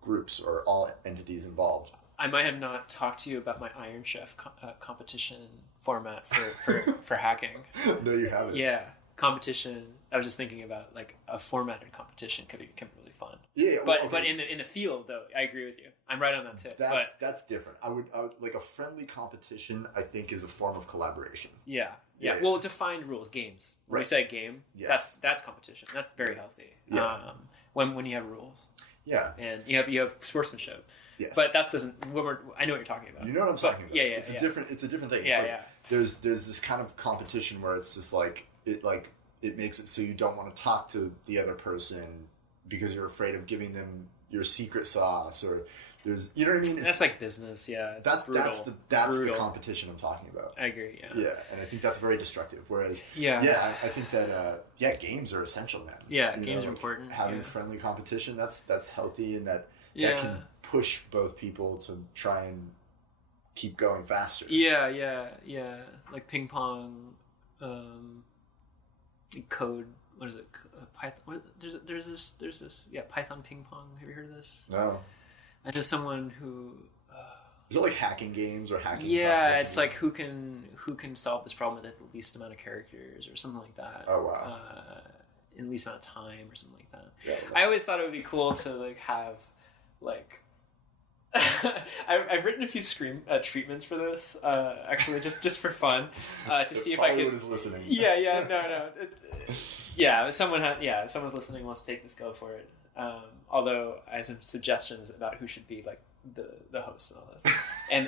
groups or all entities involved. I might have not talked to you about my Iron Chef competition format for hacking. No, you haven't. Yeah, competition. I was just thinking about like a formatted competition can be really fun. Yeah, but okay. but in the field though, I agree with you. I'm right on that tip. That's different. I would like a friendly competition. I think is a form of collaboration. Yeah. Yeah. Well, defined rules, games. When we say game, Yes. that's competition. That's very healthy. Yeah. When you have rules. Yeah. And you have sportsmanship. Yes. But that doesn't. I know what you're talking about. You know what I'm talking about. Yeah. It's a different thing. Yeah, it's like, There's this kind of competition where it's just like it makes it so you don't want to talk to the other person because you're afraid of giving them your secret sauce, or there's, you know what I mean? That's like business, yeah. It's that's brutal. That's brutal. the competition I'm talking about. I agree. Yeah. Yeah, and I think that's very destructive. Whereas, I think that games are essential, man. Yeah, games are important. Having friendly competition, that's healthy, and that can push both people to try and keep going faster. Yeah. Like ping pong, code. What is it? Python. There's this. Yeah, Python ping pong. Have you heard of this? No. I know someone who. Is it like hacking games or hacking? Yeah, it's like who can solve this problem with the least amount of characters or something like that. Oh wow. In the least amount of time or something like that. Yeah, I always thought it would be cool to like have like. I've written a few treatments for this, actually, just for fun, to see if I could. Is listening. Yeah, no. If someone's listening, wants to take this, go for it. Although I have some suggestions about who should be like the host and all this.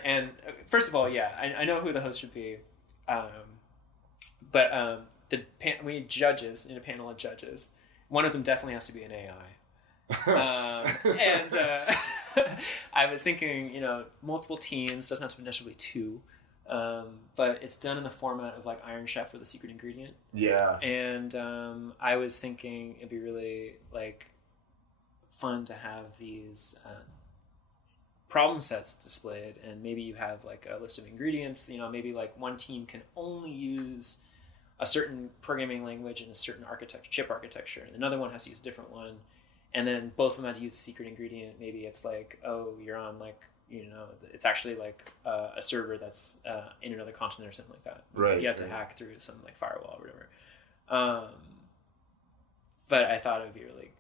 and first of all, I know who the host should be, but we need judges in a panel of judges. One of them definitely has to be an AI. I was thinking, multiple teams, doesn't have to be necessarily two, but it's done in the format of like Iron Chef with a secret ingredient. Yeah. And I was thinking it'd be really like fun to have these problem sets displayed, and maybe you have like a list of ingredients. You know, maybe like one team can only use a certain programming language and a certain chip architecture, and another one has to use a different one, and then both of them have to use a secret ingredient. Maybe it's like, oh, you're on like, you know, it's actually like a server that's in another continent or something like that. Right. You have to hack through some like firewall or whatever. But I thought it would be really,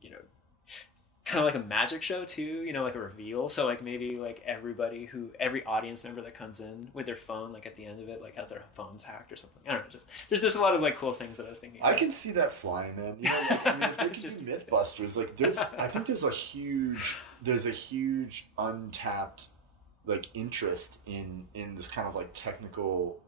you know, kind of like a magic show too, you know, like a reveal. So like maybe like every audience member that comes in with their phone, like at the end of it, like has their phones hacked or something. I don't know, just there's a lot of like cool things that I was thinking I can see that flying, man. You know, like, I mean, if they It's just Mythbusters, like I think there's a huge untapped like interest in this kind of like technical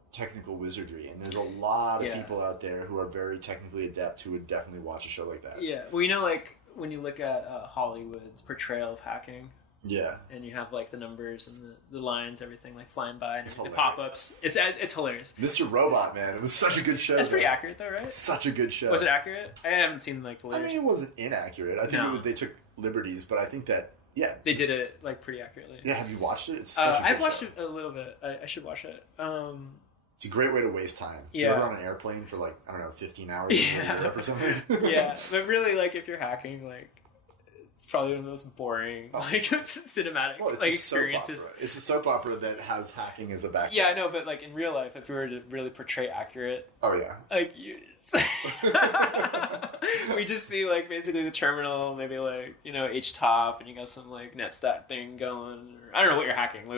wizardry, and there's a lot of people out there who are very technically adept who would definitely watch a show like that. Yeah, well, you know, like when you look at Hollywood's portrayal of hacking, yeah, and you have like the numbers and the lines, everything like flying by, and the hilarious. pop-ups. It's hilarious. Mr. Robot, man, it was such a good show. That's pretty accurate though, right? Such a good show. Was it accurate? I haven't seen like the I latest. mean, it wasn't inaccurate. I think they took liberties, but I think that they did it like pretty accurately. Yeah, have you watched it? It's such a good I've watched show. it a little bit. I should watch it. It's a great way to waste time. Yeah. You're on an airplane for like, I don't know, 15 hours or something. Yeah, but really, like, if you're hacking, like, it's probably one of the most boring, like, cinematic experiences. It's a soap opera that has hacking as a background. Yeah, I know, but like in real life, if we were to really portray accurate, oh yeah, like we just see like basically the terminal, maybe like, you know, HTOP, and you got some like netstat thing going. Or, I don't know what you're hacking. I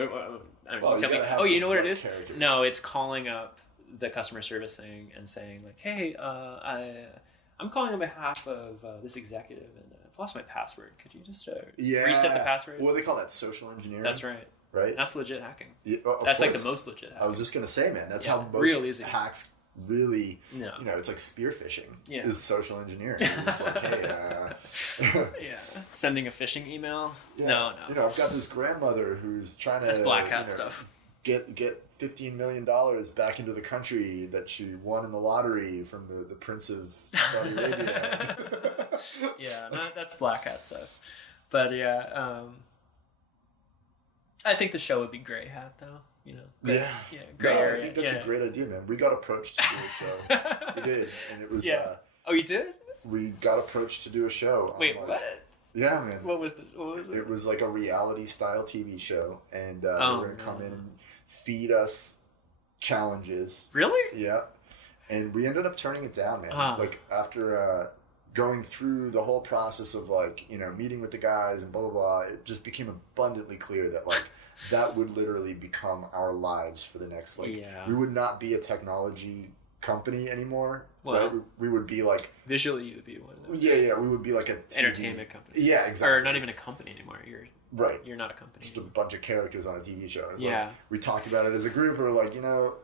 don't know, tell me. Oh, you know what it is? Characters. No, it's calling up the customer service thing and saying like, hey, I'm calling on behalf of this executive, and I've lost my password. Could you just reset the password? Well, they call that social engineering. That's right. Right? That's legit hacking. Yeah, that's like the most legit hacking. I was just going to say, man, that's how most real easy. hacks really, no. you know, it's like spear phishing. Yeah. Is social engineering. It's like, hey, yeah. Sending a phishing email? Yeah. No. You know, I've got this grandmother who's trying to... That's black hat stuff. Get $15 million back into the country that she won in the lottery from the Prince of Saudi Arabia. Yeah, that's black hat stuff. But yeah, I think the show would be gray hat though. You know. Yeah. Yeah. Gray area. I think that's a great idea, man. We got approached to do a show. We did, and it was. Yeah. Oh, you did? We got approached to do a show. Wait, what? Yeah, man. What was it? It was like a reality style TV show, and they were going to come in and feed us challenges. Really? Yeah. And we ended up turning it down, man. Oh. Like after going through the whole process of like, you know, meeting with the guys and blah, blah, blah, it just became abundantly clear that like that would literally become our lives for the next, like, we would not be a technology company anymore. Well, right? We would be like... Visually, you would be one of them. Yeah, we would be like a TV... entertainment company. Yeah, exactly. Or not even a company anymore. You're not a company. Just a bunch of characters on a TV show. It's yeah. Like, we talked about it as a group, we were like, you know...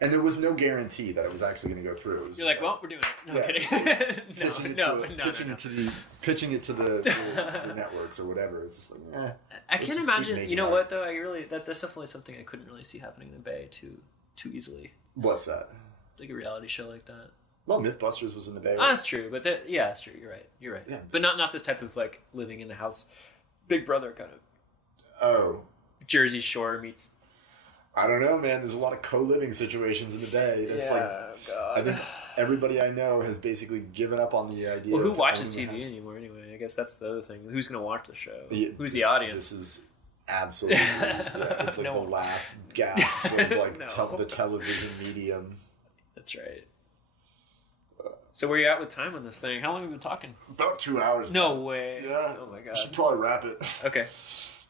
And there was no guarantee that it was actually going to go through. You're like, well, we're doing it. No, I'm kidding. Pitching it to the networks or whatever. It's just like, I can't imagine. You know what though? That's definitely something I couldn't really see happening in the Bay too easily. What's that? Like a reality show like that. Well, MythBusters was in the Bay. Oh, that's true, but that's true. You're right. Yeah. But not this type of like living in the house, Big Brother kind of. Oh. Jersey Shore meets. I don't know, man. There's a lot of co-living situations in the Bay. It's God. I think everybody I know has basically given up on the idea. Well, who watches TV anymore anyway? I guess that's the other thing. Who's going to watch the show? Who's the audience? This is absolutely... it's like the last gasp of like the television medium. That's right. So where are you at with time on this thing? How long have we been talking? About 2 hours. No way. Yeah. Oh my God. We should probably wrap it. Okay.